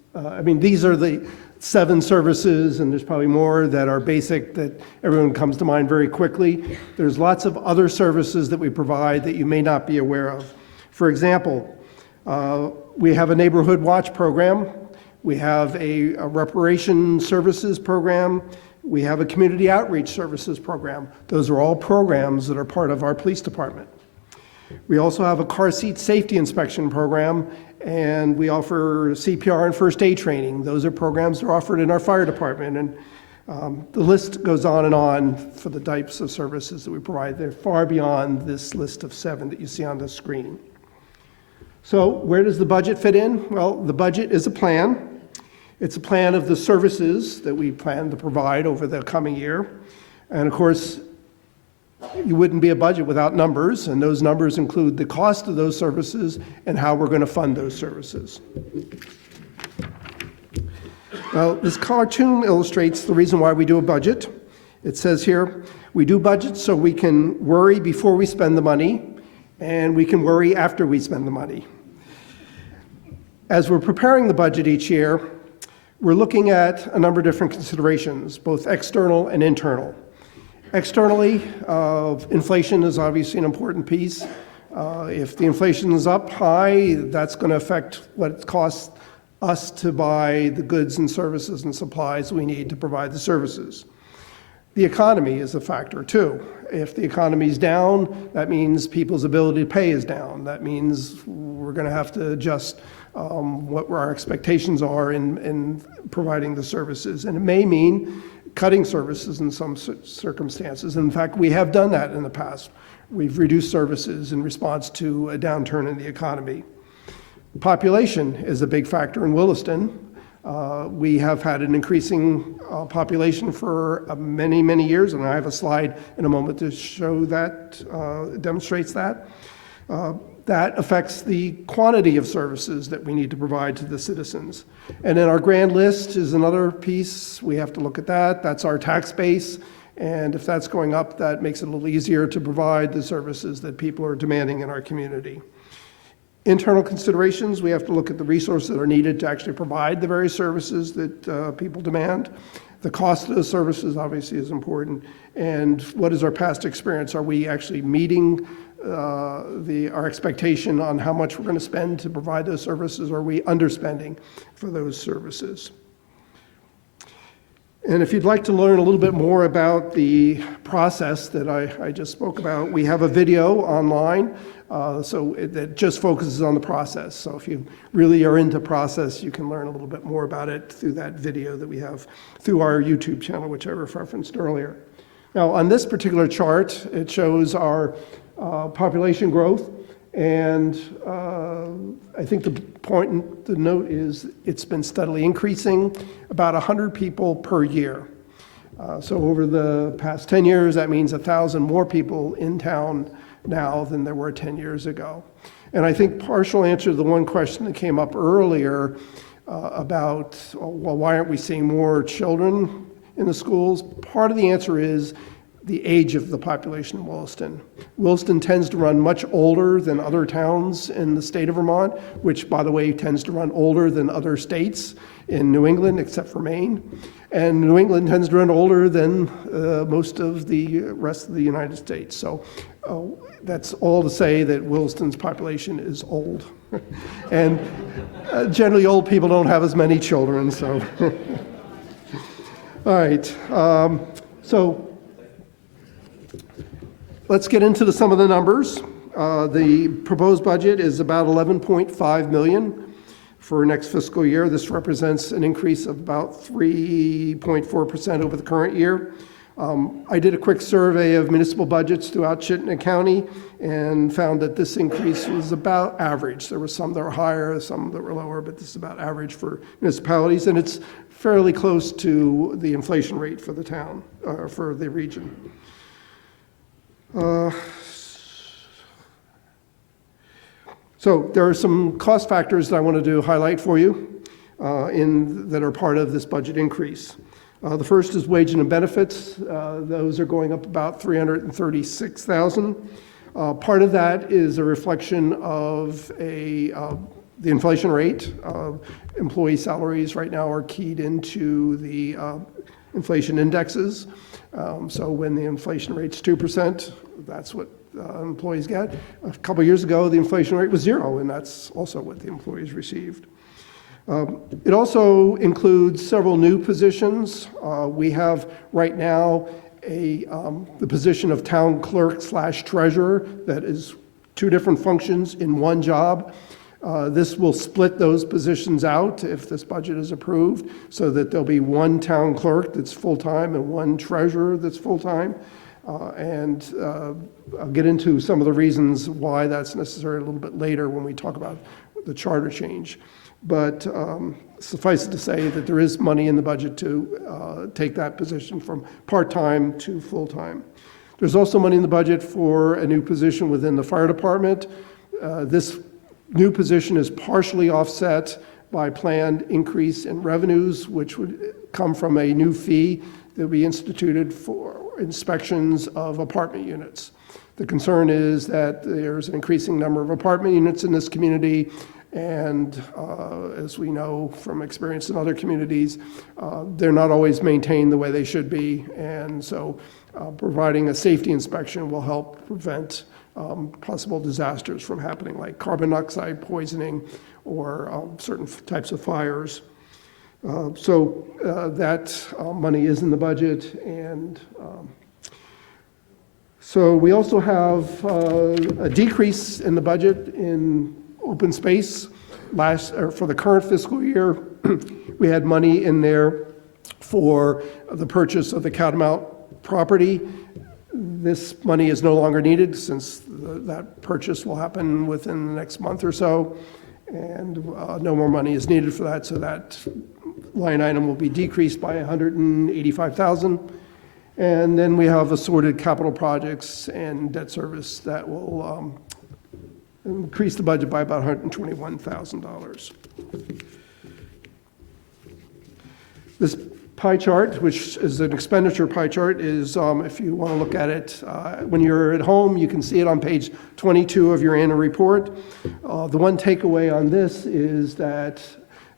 these are the 7 services, and there's probably more that are basic that everyone comes to mind very quickly. There's lots of other services that we provide that you may not be aware of. For example, we have a neighborhood watch program. We have a reparation services program. We have a community outreach services program. Those are all programs that are part of our police department. We also have a car seat safety inspection program, and we offer CPR and first aid training. Those are programs that are offered in our fire department, and the list goes on and on for the types of services that we provide. They're far beyond this list of 7 that you see on the screen. So where does the budget fit in? Well, the budget is a plan. It's a plan of the services that we plan to provide over the coming year. And of course, you wouldn't be a budget without numbers, and those numbers include the cost of those services and how we're going to fund those services. Now, this cartoon illustrates the reason why we do a budget. It says here, we do budgets so we can worry before we spend the money, and we can worry after we spend the money. As we're preparing the budget each year, we're looking at a number of different considerations, both external and internal. Externally, inflation is obviously an important piece. If the inflation is up high, that's going to affect what it costs us to buy the goods and services and supplies we need to provide the services. The economy is a factor too. If the economy is down, that means people's ability to pay is down. That means we're going to have to adjust what our expectations are in providing the services. And it may mean cutting services in some circumstances. In fact, we have done that in the past. We've reduced services in response to a downturn in the economy. Population is a big factor in Williston. We have had an increasing population for many, many years, and I have a slide in a moment to show that, demonstrates that. That affects the quantity of services that we need to provide to the citizens. And then our grand list is another piece. We have to look at that. That's our tax base. And if that's going up, that makes it a little easier to provide the services that people are demanding in our community. Internal considerations, we have to look at the resources that are needed to actually provide the various services that people demand. The cost of those services obviously is important. And what is our past experience? Are we actually meeting our expectation on how much we're going to spend to provide those services, or are we underspending for those services? And if you'd like to learn a little bit more about the process that I just spoke about, we have a video online that just focuses on the process. So if you really are into process, you can learn a little bit more about it through that video that we have through our YouTube channel, which I referenced earlier. Now, on this particular chart, it shows our population growth, and I think the point to note is it's been steadily increasing, about 100 people per year. So over the past 10 years, that means 1,000 more people in town now than there were 10 years ago. And I think partial answer to the one question that came up earlier about, well, why aren't we seeing more children in the schools? Part of the answer is the age of the population in Williston. Williston tends to run much older than other towns in the state of Vermont, which, by the way, tends to run older than other states in New England, except for Maine. And New England tends to run older than most of the rest of the United States. So that's all to say that Williston's population is old. And generally old people don't have as many children, so. All right, so let's get into some of the numbers. The proposed budget is about 11.5 million for next fiscal year. This represents an increase of about 3.4% over the current year. I did a quick survey of municipal budgets throughout Chittenden County and found that this increase was about average. There were some that were higher, some that were lower, but this is about average for municipalities, and it's fairly close to the inflation rate for the town, for the region. So there are some cost factors that I wanted to highlight for you that are part of this budget increase. The first is wage and benefits. Those are going up about $336,000. Part of that is a reflection of the inflation rate. Employee salaries right now are keyed into the inflation indexes. So when the inflation rate's 2%, that's what employees get. A couple of years ago, the inflation rate was 0, and that's also what the employees received. It also includes several new positions. We have right now the position of town clerk / treasurer that is 2 different functions in one job. This will split those positions out if this budget is approved, so that there'll be 1 town clerk that's full-time and 1 treasurer that's full-time. I'll get into some of the reasons why that's necessary a little bit later when we talk about the charter change. But suffice it to say that there is money in the budget to take that position from part-time to full-time. There's also money in the budget for a new position within the fire department. This new position is partially offset by planned increase in revenues, which would come from a new fee that will be instituted for inspections of apartment units. The concern is that there's an increasing number of apartment units in this community, and as we know from experience in other communities, they're not always maintained the way they should be, and so providing a safety inspection will help prevent possible disasters from happening, like carbon monoxide poisoning or certain types of fires. So that money is in the budget, and so we also have a decrease in the budget in open space. For the current fiscal year, we had money in there for the purchase of the Catamount property. This money is no longer needed since that purchase will happen within the next month or so, and no more money is needed for that, so that line item will be decreased by $185,000. And then we have assorted capital projects and debt service that will increase the budget by about $121,000. This pie chart, which is an expenditure pie chart, is, if you want to look at it, when you're at home, you can see it on page 22 of your annual report. The one takeaway on this is that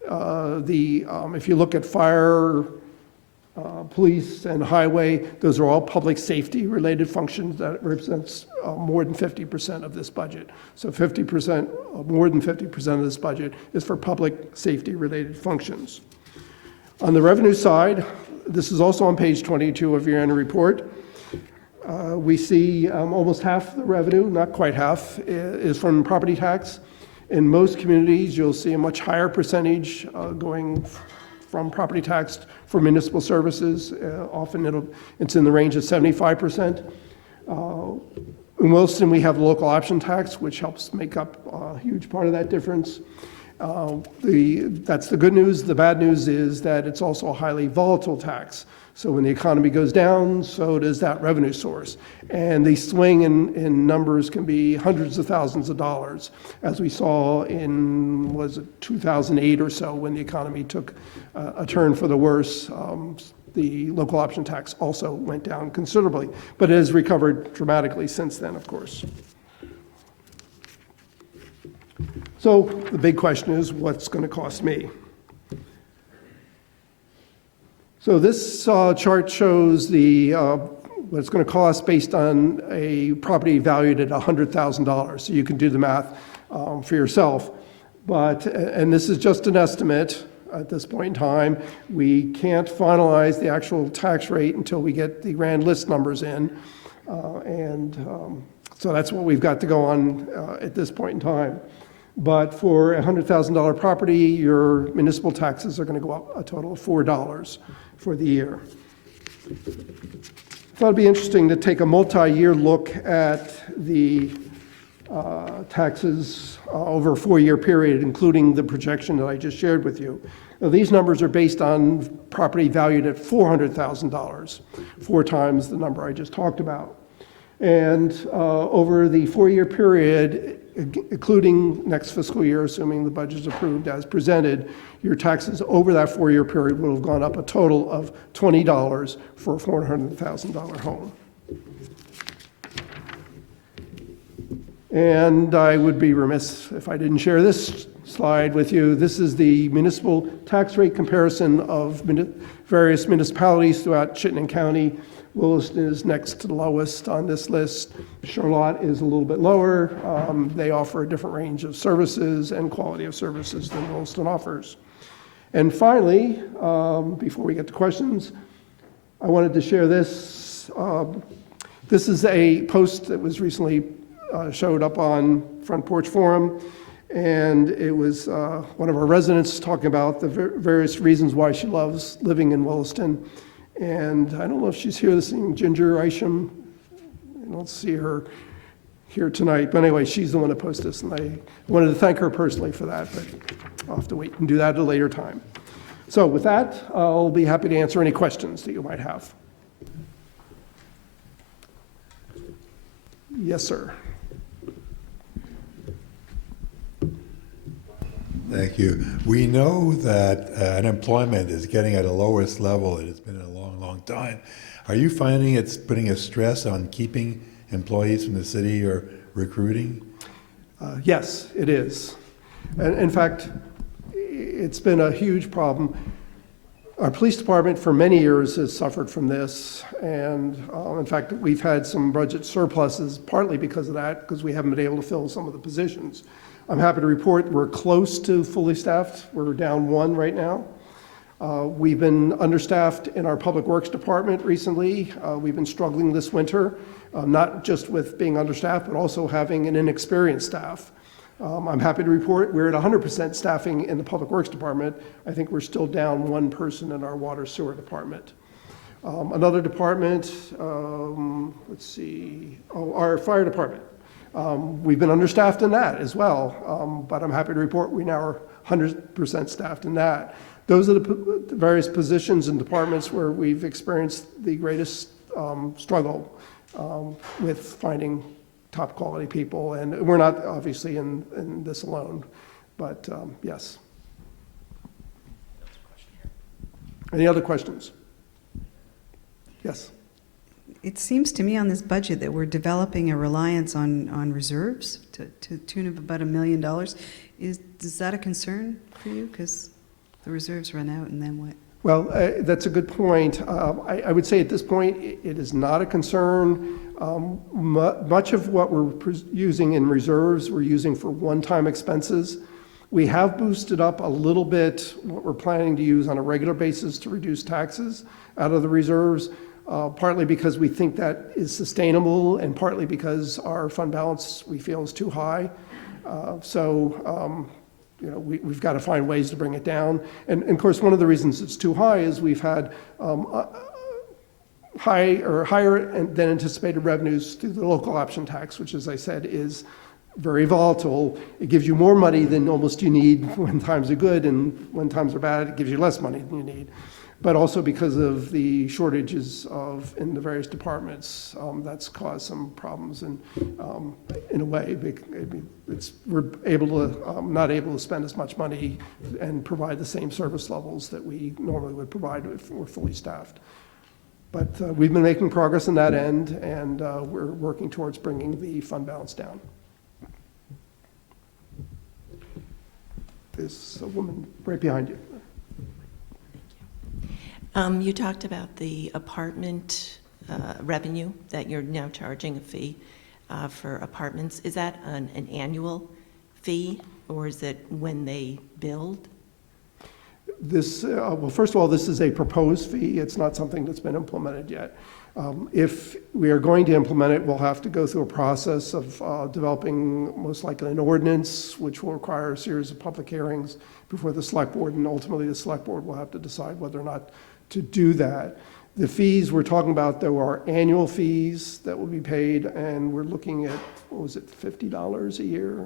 if you look at fire, police, and highway, those are all public safety related functions that represents more than 50% of this budget. So 50%, more than 50% of this budget is for public safety related functions. On the revenue side, this is also on page 22 of your annual report. We see almost half the revenue, not quite half, is from property tax. In most communities, you'll see a much higher percentage going from property tax for municipal services. Often it's in the range of 75%. In Williston, we have the local option tax, which helps make up a huge part of that difference. That's the good news. The bad news is that it's also a highly volatile tax. So when the economy goes down, so does that revenue source. And the swing in numbers can be hundreds of thousands of dollars, as we saw in, was it 2008 or so, when the economy took a turn for the worse. The local option tax also went down considerably, but it has recovered dramatically since then, of course. So the big question is, what's going to cost me? So this chart shows the what it's going to cost based on a property valued at $100,000. So you can do the math for yourself. And this is just an estimate at this point in time. We can't finalize the actual tax rate until we get the Rand list numbers in. So that's what we've got to go on at this point in time. But for a $100,000 property, your municipal taxes are going to go up a total of $4 for the year. I thought it'd be interesting to take a multi-year look at the taxes over a 4-year period, including the projection that I just shared with you. Now, these numbers are based on property valued at $400,000, 4 times the number I just talked about. And over the 4-year period, including next fiscal year, assuming the budget is approved as presented, your taxes over that 4-year period will have gone up a total of $20 for a $400,000 home. And I would be remiss if I didn't share this slide with you. This is the municipal tax rate comparison of various municipalities throughout Chittenden County. Williston is next to the lowest on this list. Charlotte is a little bit lower. They offer a different range of services and quality of services than Williston offers. And finally, before we get to questions, I wanted to share this. This is a post that was recently showed up on Front Porch Forum, and it was one of our residents talking about the various reasons why she loves living in Williston. And I don't know if she's here this evening, Ginger Isham. I don't see her here tonight, but anyway, she's the one that posted this, and I wanted to thank her personally for that, but I'll have to wait and do that at a later time. So with that, I'll be happy to answer any questions that you might have. Yes, sir. Thank you. We know that unemployment is getting at the lowest level it has been in a long, long time. Are you finding it's putting a stress on keeping employees from the city or recruiting? Yes, it is. And in fact, it's been a huge problem. Our police department for many years has suffered from this. And in fact, we've had some budget surpluses, partly because of that, because we haven't been able to fill some of the positions. I'm happy to report we're close to fully staffed. We're down 1 right now. We've been understaffed in our public works department recently. We've been struggling this winter, not just with being understaffed, but also having an inexperienced staff. I'm happy to report we're at 100% staffing in the public works department. I think we're still down 1 person in our water sewer department. Another department, let's see, our fire department. We've been understaffed in that as well, but I'm happy to report we now are 100% staffed in that. Those are the various positions and departments where we've experienced the greatest struggle with finding top quality people, and we're not obviously in this alone, but yes. Any other questions? Yes. It seems to me on this budget that we're developing a reliance on reserves to the tune of about $1 million. Is that a concern for you? Because the reserves run out, and then what? Well, that's a good point. I would say at this point, it is not a concern. Much of what we're using in reserves, we're using for one-time expenses. We have boosted up a little bit what we're planning to use on a regular basis to reduce taxes out of the reserves. Partly because we think that is sustainable, and partly because our fund balance we feel is too high. You know, we've got to find ways to bring it down. And of course, one of the reasons it's too high is we've had higher than anticipated revenues through the local option tax, which, as I said, is very volatile. It gives you more money than almost you need when times are good, and when times are bad, it gives you less money than you need. But also because of the shortages in the various departments, that's caused some problems. And in a way, we're able to not able to spend as much money and provide the same service levels that we normally would provide if we're fully staffed. But we've been making progress on that end, and we're working towards bringing the fund balance down. There's a woman right behind you. You talked about the apartment revenue, that you're now charging a fee for apartments. Is that an annual fee, or is it when they build? This, well, first of all, this is a proposed fee. It's not something that's been implemented yet. If we are going to implement it, we'll have to go through a process of developing most likely an ordinance, which will require a series of public hearings before the select board, and ultimately the select board will have to decide whether or not to do that. The fees we're talking about, though, are annual fees that will be paid, and we're looking at, what was it, $50 a year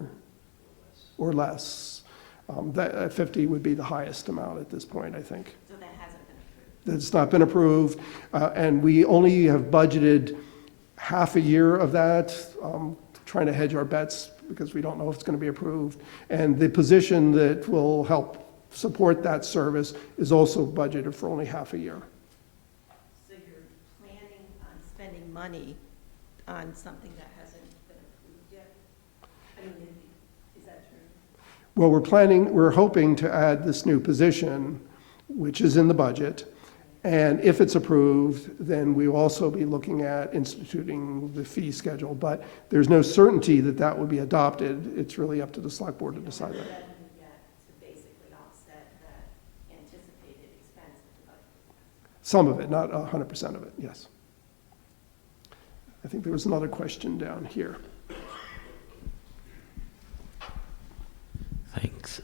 or less. That 50 would be the highest amount at this point, I think. So that hasn't been approved? That's not been approved, and we only have budgeted half a year of that, trying to hedge our bets because we don't know if it's going to be approved. And the position that will help support that service is also budgeted for only half a year. So you're planning on spending money on something that hasn't been approved yet? I mean, is that true? Well, we're hoping to add this new position, which is in the budget. And if it's approved, then we will also be looking at instituting the fee schedule. But there's no certainty that that will be adopted. It's really up to the select board to decide that. Some of it, not 100% of it, yes. I think there was another question down here. Thanks.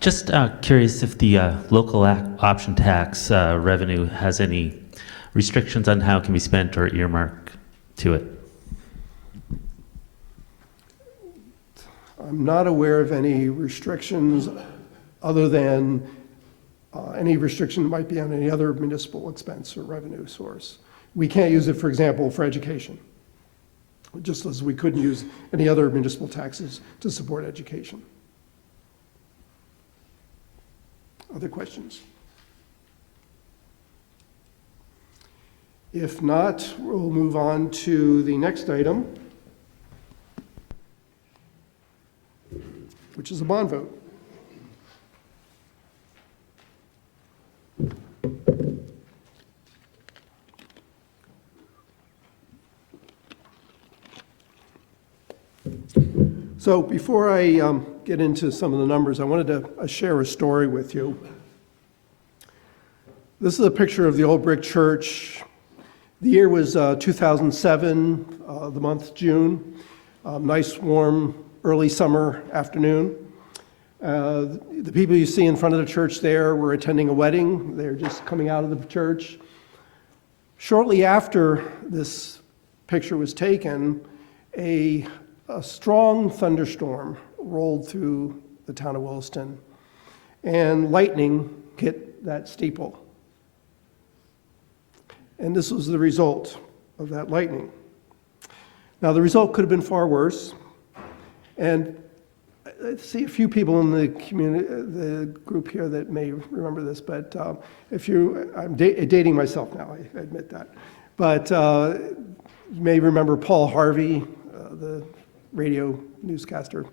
Just curious if the local option tax revenue has any restrictions on how it can be spent or earmarked to it. I'm not aware of any restrictions other than any restriction might be on any other municipal expense or revenue source. We can't use it, for example, for education, just as we couldn't use any other municipal taxes to support education. Other questions? If not, we'll move on to the next item, which is a bond vote. So before I get into some of the numbers, I wanted to share a story with you. This is a picture of the old brick church. The year was 2007, the month June. Nice, warm, early summer afternoon. The people you see in front of the church there were attending a wedding. They're just coming out of the church. Shortly after this picture was taken, a strong thunderstorm rolled through the town of Williston, and lightning hit that steeple. And this was the result of that lightning. Now, the result could have been far worse, and I see a few people in the community, the group here that may remember this, but I'm dating myself now, I admit that. But you may remember Paul Harvey, the radio newscaster.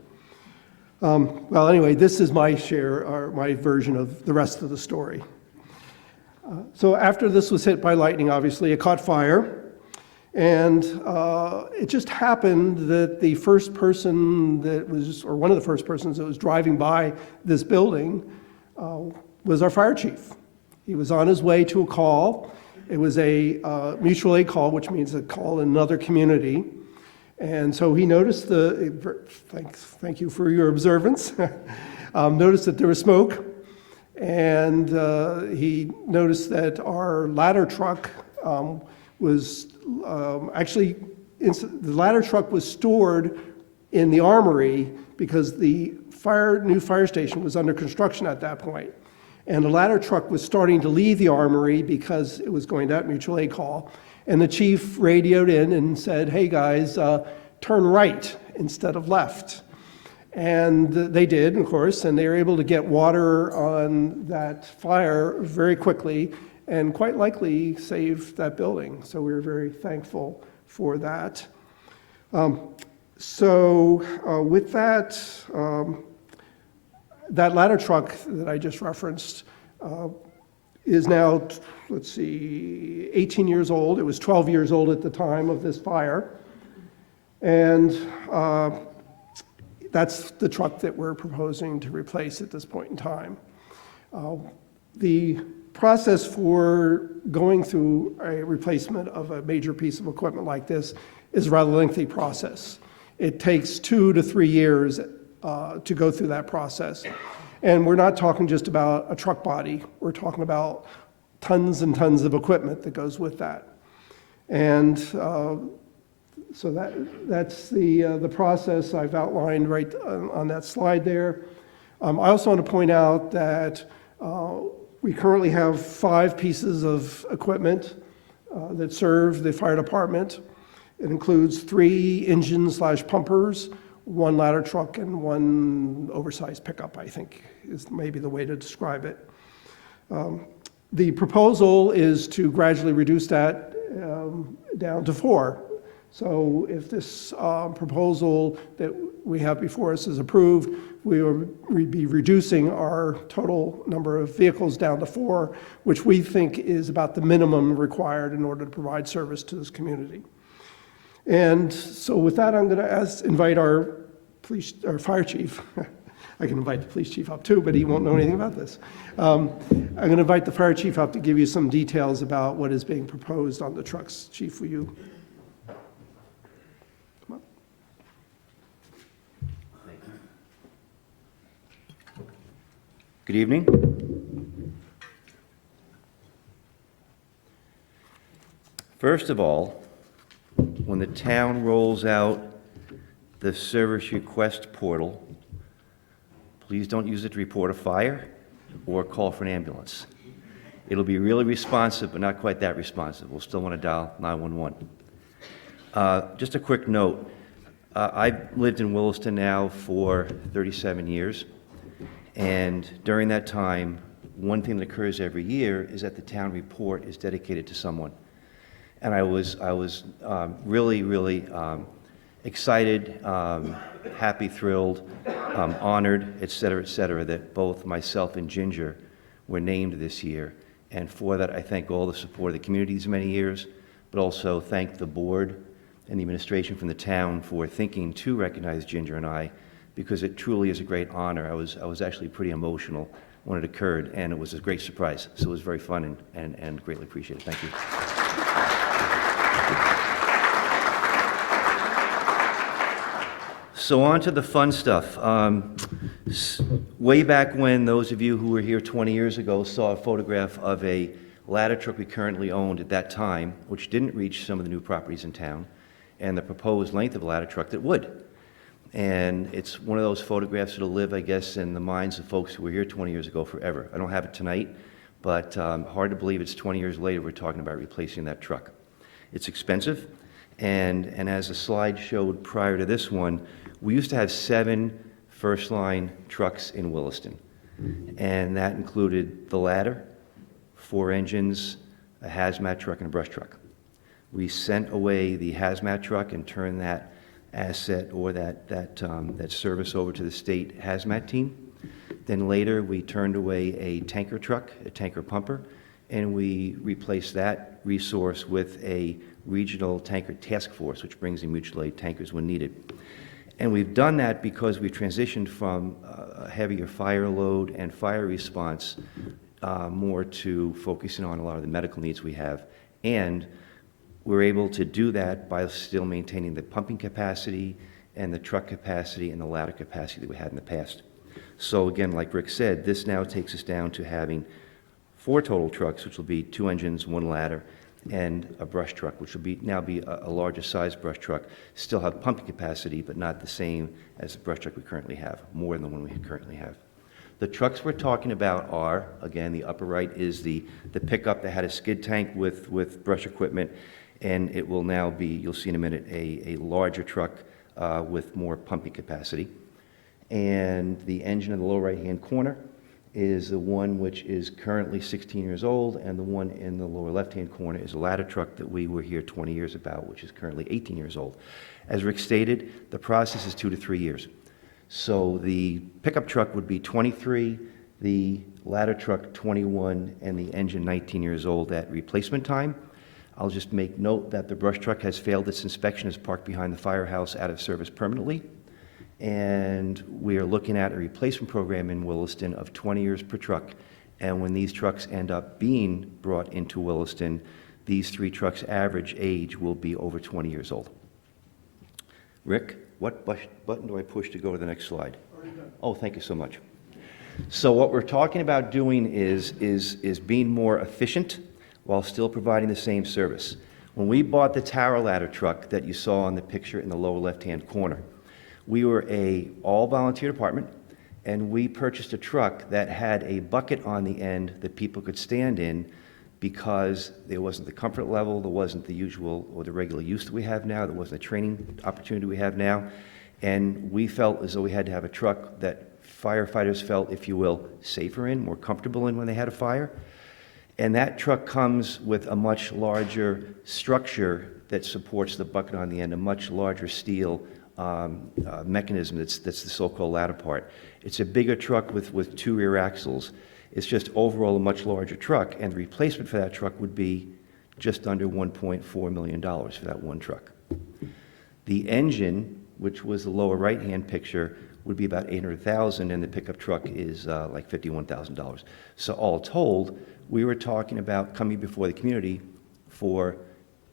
Well, anyway, this is my share, or my version of the rest of the story. So after this was hit by lightning, obviously, it caught fire. And it just happened that the first person that was, or one of the first persons that was driving by this building was our fire chief. He was on his way to a call. It was a mutual aid call, which means a call in another community. And so he noticed thank you for your observance, noticed that there was smoke. And he noticed that our ladder truck was actually, the ladder truck was stored in the armory because the new fire station was under construction at that point. And the ladder truck was starting to leave the armory because it was going to that mutual aid call. And the chief radioed in and said, hey guys, turn right instead of left. And they did, of course, and they were able to get water on that fire very quickly and quite likely save that building. So we were very thankful for that. With that, that ladder truck that I just referenced is now, let's see, 18 years old. It was 12 years old at the time of this fire. And that's the truck that we're proposing to replace at this point in time. The process for going through a replacement of a major piece of equipment like this is a rather lengthy process. It takes 2 to 3 years to go through that process. And we're not talking just about a truck body. We're talking about tons and tons of equipment that goes with that. And so that's the process I've outlined right on that slide there. I also want to point out that we currently have 5 pieces of equipment that serve the fire department. It includes 3 engine/pumpers, 1 ladder truck, and 1 oversized pickup, I think is maybe the way to describe it. The proposal is to gradually reduce that down to 4. So if this proposal that we have before us is approved, we'd be reducing our total number of vehicles down to 4, which we think is about the minimum required in order to provide service to this community. And so with that, I'm going to invite our fire chief. I can invite the police chief up too, but he won't know anything about this. I'm going to invite the fire chief up to give you some details about what is being proposed on the trucks. Chief, will you? Come up. Good evening. First of all, when the town rolls out the service request portal, please don't use it to report a fire or call for an ambulance. It'll be really responsive, but not quite that responsive. We'll still want to dial 911. Just a quick note. I've lived in Williston now for 37 years, and during that time, one thing that occurs every year is that the town report is dedicated to someone. And I was really excited, happy, thrilled, honored, et cetera, that both myself and Ginger were named this year. And for that, I thank all the support of the community these many years, but also thank the board and the administration from the town for thinking to recognize Ginger and I, because it truly is a great honor. I was actually pretty emotional when it occurred, and it was a great surprise. So it was very fun and greatly appreciated. Thank you. So on to the fun stuff. Way back when, those of you who were here 20 years ago saw a photograph of a ladder truck we currently owned at that time, which didn't reach some of the new properties in town, and the proposed length of a ladder truck that would. And it's one of those photographs that'll live, I guess, in the minds of folks who were here 20 years ago forever. I don't have it tonight, but hard to believe it's 20 years later we're talking about replacing that truck. It's expensive, and as the slide showed prior to this one, we used to have 7 first-line trucks in Williston, and that included the ladder, 4 engines, a hazmat truck, and a brush truck. We sent away the hazmat truck and turned that asset or that service over to the state hazmat team. Then later, we turned away a tanker truck, a tanker pumper, and we replaced that resource with a regional tanker task force, which brings in mutual aid tankers when needed. And we've done that because we've transitioned from a heavier fire load and fire response more to focusing on a lot of the medical needs we have. And we're able to do that by still maintaining the pumping capacity and the truck capacity and the ladder capacity that we had in the past. So again, like Rick said, this now takes us down to having 4 total trucks, which will be 2 engines, 1 ladder, and a brush truck, which will now be a larger size brush truck. Still have pumping capacity, but not the same as the brush truck we currently have, more than the one we currently have. The trucks we're talking about are, again, the upper right is the pickup that had a skid tank with brush equipment, and it will now be, you'll see in a minute, a larger truck with more pumping capacity. And the engine in the lower right-hand corner is the one which is currently 16 years old, and the one in the lower left-hand corner is a ladder truck that we were here 20 years about, which is currently 18 years old. As Rick stated, the process is 2 to 3 years. So the pickup truck would be 23, the ladder truck 21 and the engine 19 years old at replacement time. I'll just make note that the brush truck has failed its inspection, is parked behind the firehouse out of service permanently. And we are looking at a replacement program in Williston of 20 years per truck. And when these trucks end up being brought into Williston, these 3 trucks' average age will be over 20 years old. Rick, what button do I push to go to the next slide? Oh, thank you so much. So what we're talking about doing is being more efficient while still providing the same service. When we bought the tower ladder truck that you saw on the picture in the lower left-hand corner, we were a all-volunteer department, and we purchased a truck that had a bucket on the end that people could stand in because there wasn't the comfort level, there wasn't the usual or the regular use that we have now, there wasn't the training opportunity we have now, and we felt as though we had to have a truck that firefighters felt, if you will, safer in, more comfortable in when they had a fire. And that truck comes with a much larger structure that supports the bucket on the end, a much larger steel mechanism that's the so-called ladder part. It's a bigger truck with 2 rear axles. It's just overall a much larger truck, and the replacement for that truck would be just under $1.4 million for that one truck. The engine, which was the lower right-hand picture, would be about $800,000, and the pickup truck is like $51,000. So all told, we were talking about coming before the community for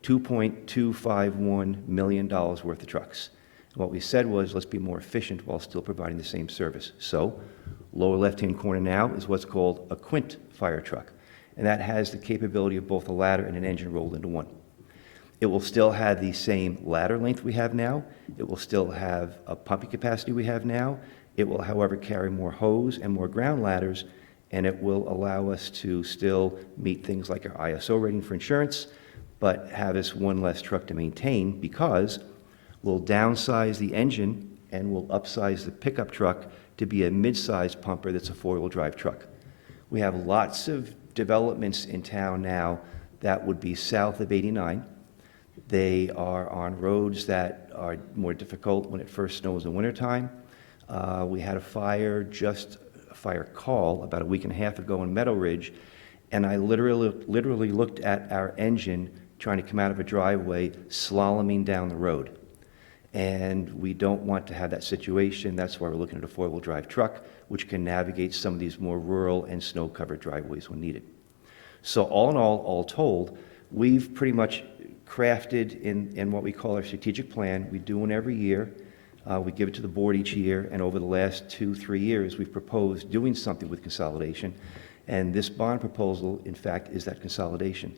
$2.251 million worth of trucks. And what we said was, let's be more efficient while still providing the same service. So, lower left-hand corner now is what's called a quint fire truck, and that has the capability of both a ladder and an engine rolled into one. It will still have the same ladder length we have now. It will still have a pumping capacity we have now. It will, however, carry more hose and more ground ladders, and it will allow us to still meet things like our ISO rating for insurance, but have this one less truck to maintain because we'll downsize the engine and we'll upsize the pickup truck to be a mid-sized pumper that's a 4-wheel drive truck. We have lots of developments in town now that would be south of 89. They are on roads that are more difficult when it first snows in the wintertime. We had a fire call about a week and a half ago in Meadow Ridge, and I literally looked at our engine trying to come out of a driveway, slaloming down the road. And we don't want to have that situation. That's why we're looking at a 4-wheel drive truck, which can navigate some of these more rural and snow-covered driveways when needed. So all in all told, we've pretty much crafted in what we call our strategic plan. We do one every year. We give it to the board each year, and over the last 2-3 years, we've proposed doing something with consolidation. And this bond proposal, in fact, is that consolidation.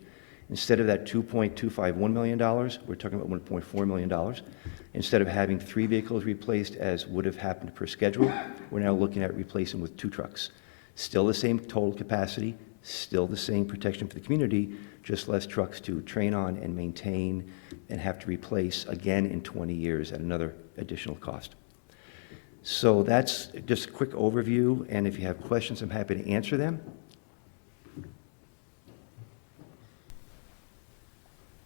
Instead of that $2.251 million, we're talking about $1.4 million. Instead of having 3 vehicles replaced as would have happened per schedule, we're now looking at replacing with 2 trucks. Still the same total capacity, still the same protection for the community, just less trucks to train on and maintain and have to replace again in 20 years at another additional cost. So that's just a quick overview, and if you have questions, I'm happy to answer them.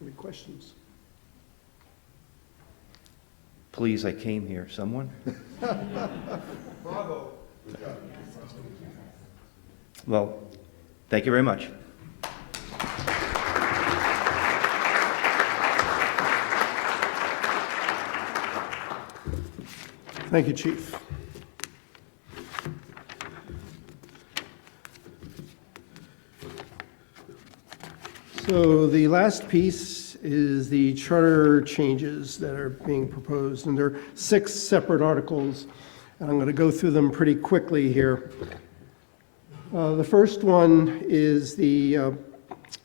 Any questions? Please, I came here. Someone? Bravo. Well, thank you very much. Thank you, Chief. So the last piece is the charter changes that are being proposed, and there are 6 separate articles, and I'm going to go through them pretty quickly here. The first one is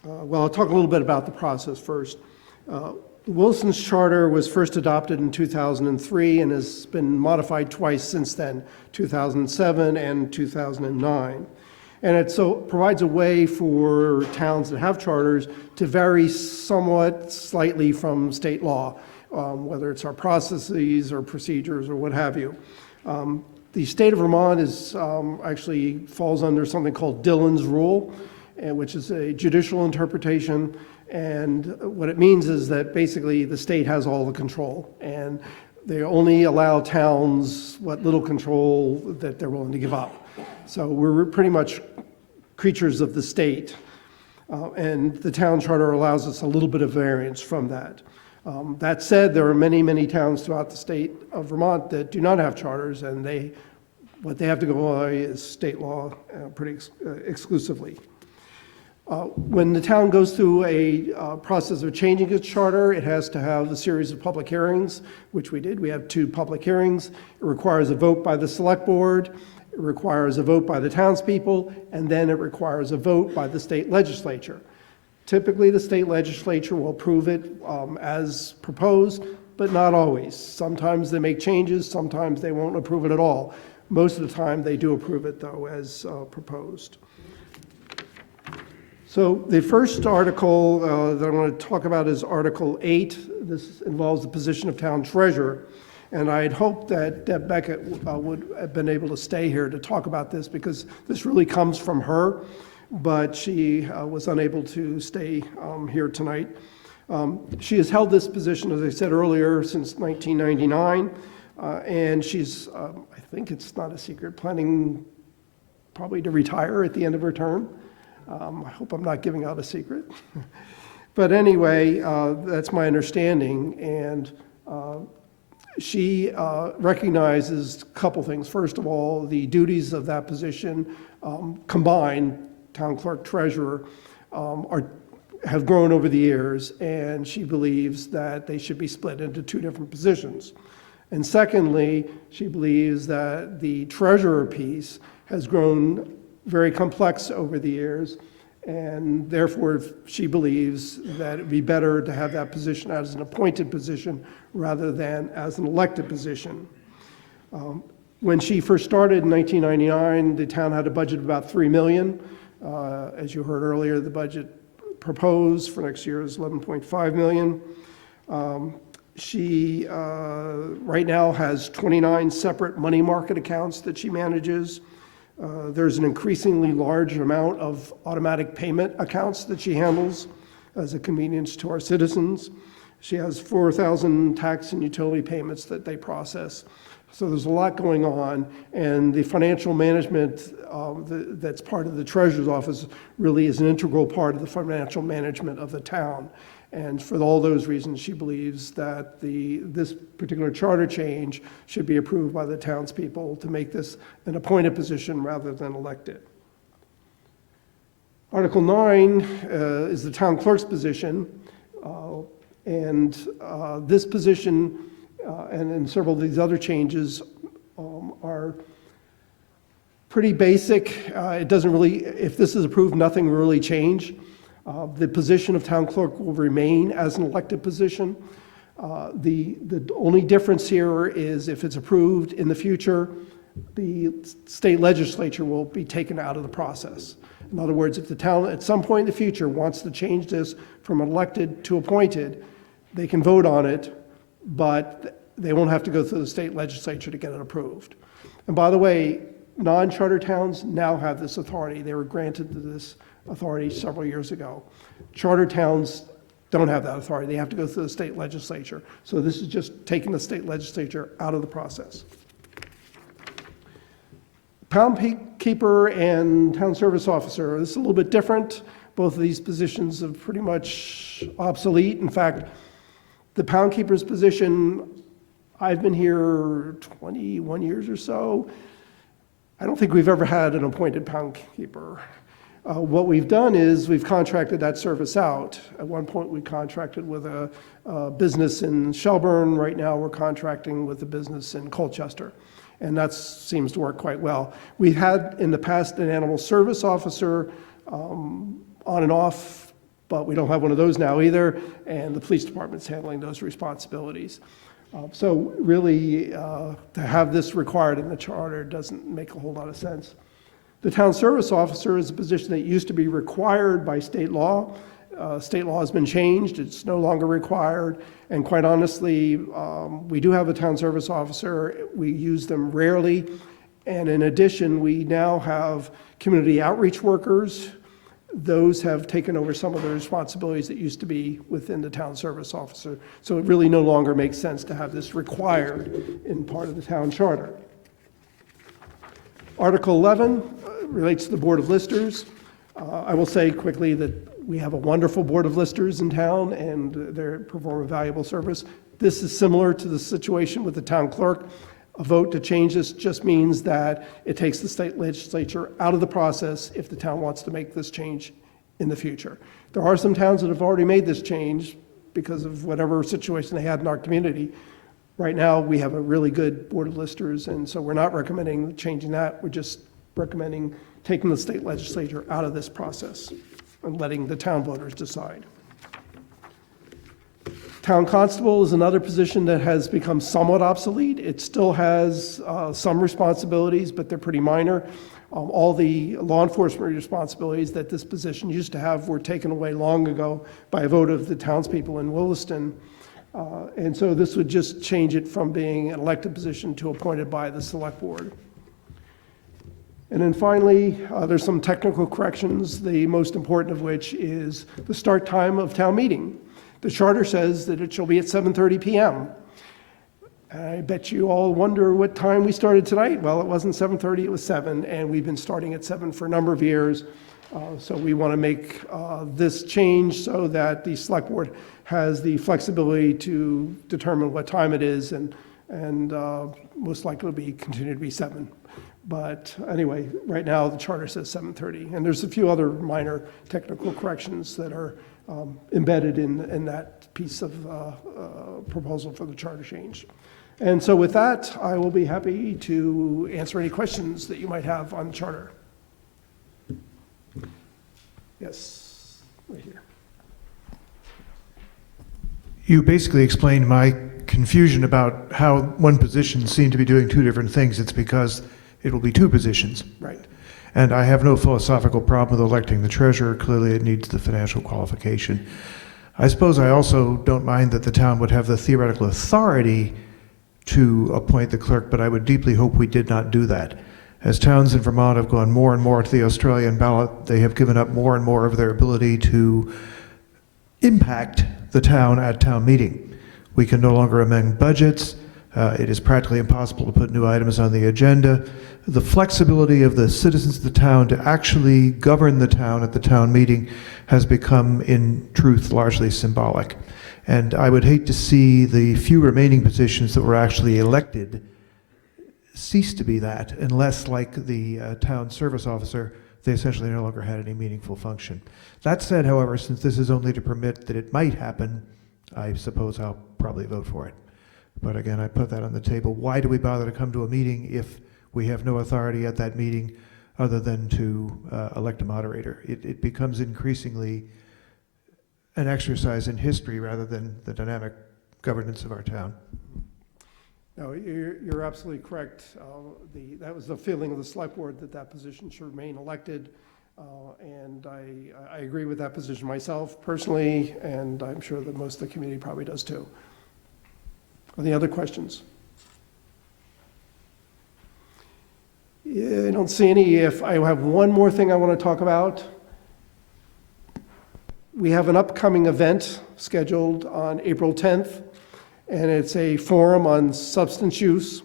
well, I'll talk a little bit about the process first. Williston's charter was first adopted in 2003 and has been modified twice since then, 2007 and 2009. And it so provides a way for towns that have charters to vary somewhat slightly from state law, whether it's our processes or procedures or what have you. The state of Vermont is actually falls under something called Dillon's rule, which is a judicial interpretation. And what it means is that basically the state has all the control, and they only allow towns what little control that they're willing to give up. So we're pretty much creatures of the state. And the town charter allows us a little bit of variance from that. That said, there are many, many towns throughout the state of Vermont that do not have charters, and what they have to go by is state law pretty exclusively. When the town goes through a process of changing its charter, it has to have a series of public hearings, which we did. We have 2 public hearings. It requires a vote by the select board. It requires a vote by the townspeople, and then it requires a vote by the state legislature. Typically, the state legislature will approve it as proposed, but not always. Sometimes they make changes, sometimes they won't approve it at all. Most of the time, they do approve it, though, as proposed. So the first article that I'm going to talk about is Article 8. This involves the position of town treasurer. And I had hoped that Deb Beckett would have been able to stay here to talk about this, because this really comes from her, but she was unable to stay here tonight. She has held this position, as I said earlier, since 1999, and she's, I think it's not a secret, planning probably to retire at the end of her term. I hope I'm not giving out a secret. But anyway, that's my understanding, and she recognizes a couple things. First of all, the duties of that position combined, town clerk treasurer, have grown over the years, and she believes that they should be split into 2 different positions. And secondly, she believes that the treasurer piece has grown very complex over the years, and therefore she believes that it would be better to have that position as an appointed position rather than as an elected position. When she first started in 1999, the town had a budget of about $3 million. As you heard earlier, the budget proposed for next year is $11.5 million. She right now has 29 separate money market accounts that she manages. There's an increasingly large amount of automatic payment accounts that she handles as a convenience to our citizens. She has 4,000 tax and utility payments that they process. So there's a lot going on, and the financial management that's part of the treasurer's office really is an integral part of the financial management of the town. And for all those reasons, she believes that this particular charter change should be approved by the townspeople to make this an appointed position rather than elected. Article 9 is the town clerk's position, and this position and several of these other changes are pretty basic. It doesn't really, if this is approved, nothing will really change. The position of town clerk will remain as an elected position. The only difference here is if it's approved in the future, the state legislature will be taken out of the process. In other words, if the town at some point in the future wants to change this from elected to appointed, they can vote on it, but they won't have to go through the state legislature to get it approved. And by the way, non-charter towns now have this authority. They were granted this authority several years ago. Charter towns don't have that authority. They have to go through the state legislature. So this is just taking the state legislature out of the process. Pound keeper and town service officer, this is a little bit different. Both of these positions are pretty much obsolete. In fact, the pound keeper's position, I've been here 21 years or so. I don't think we've ever had an appointed pound keeper. What we've done is we've contracted that service out. At one point, we contracted with a business in Shelburne. Right now, we're contracting with a business in Colchester, and that seems to work quite well. We've had in the past an animal service officer on and off, but we don't have one of those now either, and the police department's handling those responsibilities. So really, to have this required in the charter doesn't make a whole lot of sense. The town service officer is a position that used to be required by state law. State law has been changed. It's no longer required. And quite honestly, we do have a town service officer. We use them rarely. And in addition, we now have community outreach workers. Those have taken over some of the responsibilities that used to be within the town service officer. So it really no longer makes sense to have this required in part of the town charter. Article 11 relates to the Board of Listers. I will say quickly that we have a wonderful board of listers in town, and they perform a valuable service. This is similar to the situation with the town clerk. A vote to change this just means that it takes the state legislature out of the process if the town wants to make this change in the future. There are some towns that have already made this change because of whatever situation they had in our community. Right now, we have a really good board of listers, and so we're not recommending changing that. We're just recommending taking the state legislature out of this process and letting the town voters decide. Town constable is another position that has become somewhat obsolete. It still has some responsibilities, but they're pretty minor. All the law enforcement responsibilities that this position used to have were taken away long ago by a vote of the townspeople in Williston. And so this would just change it from being an elected position to appointed by the select board. And then finally, there's some technical corrections, the most important of which is the start time of town meeting. The charter says that it shall be at 7:30 p.m. I bet you all wonder what time we started tonight. Well, it wasn't 7:30, it was 7, and we've been starting at 7 for a number of years. So we want to make this change so that the select board has the flexibility to determine what time it is, and most likely it'll continue to be 7. But anyway, right now the charter says 7:30, and there's a few other minor technical corrections that are embedded in that piece of proposal for the charter change. And so with that, I will be happy to answer any questions that you might have on the charter. Yes, right here. You basically explained my confusion about how one position seemed to be doing two different things. It's because it will be two positions. Right. And I have no philosophical problem with electing the treasurer. Clearly, it needs the financial qualification. I suppose I also don't mind that the town would have the theoretical authority to appoint the clerk, but I would deeply hope we did not do that. As towns in Vermont have gone more and more to the Australian ballot, they have given up more and more of their ability to impact the town at town meeting. We can no longer amend budgets. It is practically impossible to put new items on the agenda. The flexibility of the citizens of the town to actually govern the town at the town meeting has become, in truth, largely symbolic. And I would hate to see the few remaining positions that were actually elected cease to be that, unless, like the town service officer, they essentially no longer had any meaningful function. That said, however, since this is only to permit that it might happen, I suppose I'll probably vote for it. But again, I put that on the table. Why do we bother to come to a meeting if we have no authority at that meeting other than to elect a moderator? It becomes increasingly an exercise in history rather than the dynamic governance of our town. No, you're absolutely correct. That was the feeling of the select board, that position should remain elected. And I agree with that position myself personally, and I'm sure that most of the community probably does too. Any other questions? I don't see any. If I have one more thing I want to talk about. We have an upcoming event scheduled on April 10th, and it's a forum on substance use.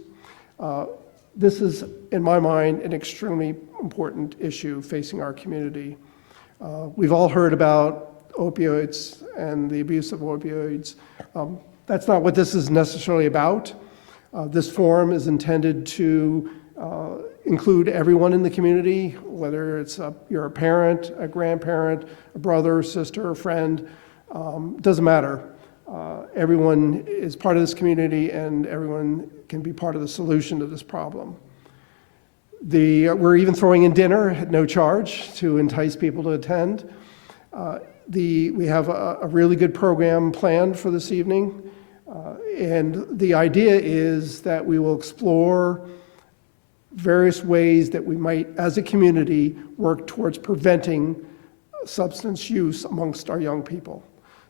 This is, in my mind, an extremely important issue facing our community. We've all heard about opioids and the abuse of opioids. That's not what this is necessarily about. This forum is intended to include everyone in the community, whether it's you're a parent, a grandparent, a brother, sister, a friend, doesn't matter. Everyone is part of this community, and everyone can be part of the solution to this problem. We're even throwing in dinner at no charge to entice people to attend. We have a really good program planned for this evening, and the idea is that we will explore various ways that we might, as a community, work towards preventing substance use amongst our young people.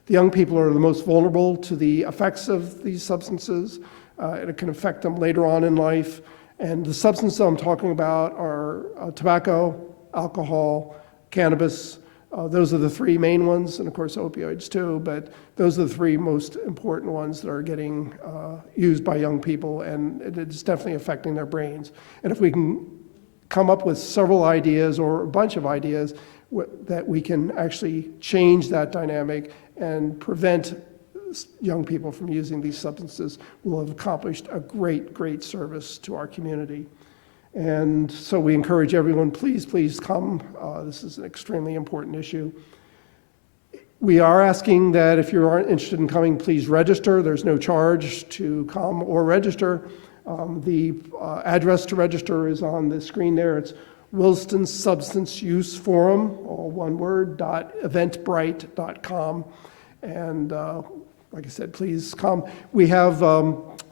The young people are the most vulnerable to the effects of these substances. It can affect them later on in life. And the substances I'm talking about are tobacco, alcohol, cannabis. Those are the three main ones, and of course opioids too, but those are the three most important ones that are getting used by young people, and it's definitely affecting their brains. And if we can come up with several ideas or a bunch of ideas that we can actually change that dynamic and prevent young people from using these substances, will have accomplished a great, great service to our community. And so we encourage everyone, please, please come. This is an extremely important issue. We are asking that if you aren't interested in coming, please register. There's no charge to come or register. The address to register is on the screen there. It's Williston Substance Use Forum, all one word, .eventbrite.com. And like I said, please come. We have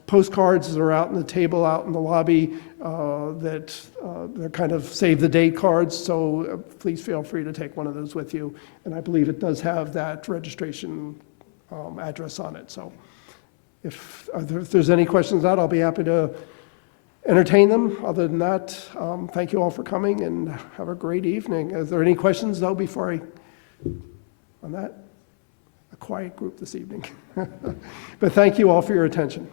postcards that are out on the table, out in the lobby, that they're kind of save the date cards, so please feel free to take one of those with you. And I believe it does have that registration address on it. So if there's any questions on that, I'll be happy to entertain them. Other than that, thank you all for coming and have a great evening. Is there any questions though before on that? A quiet group this evening. But thank you all for your attention.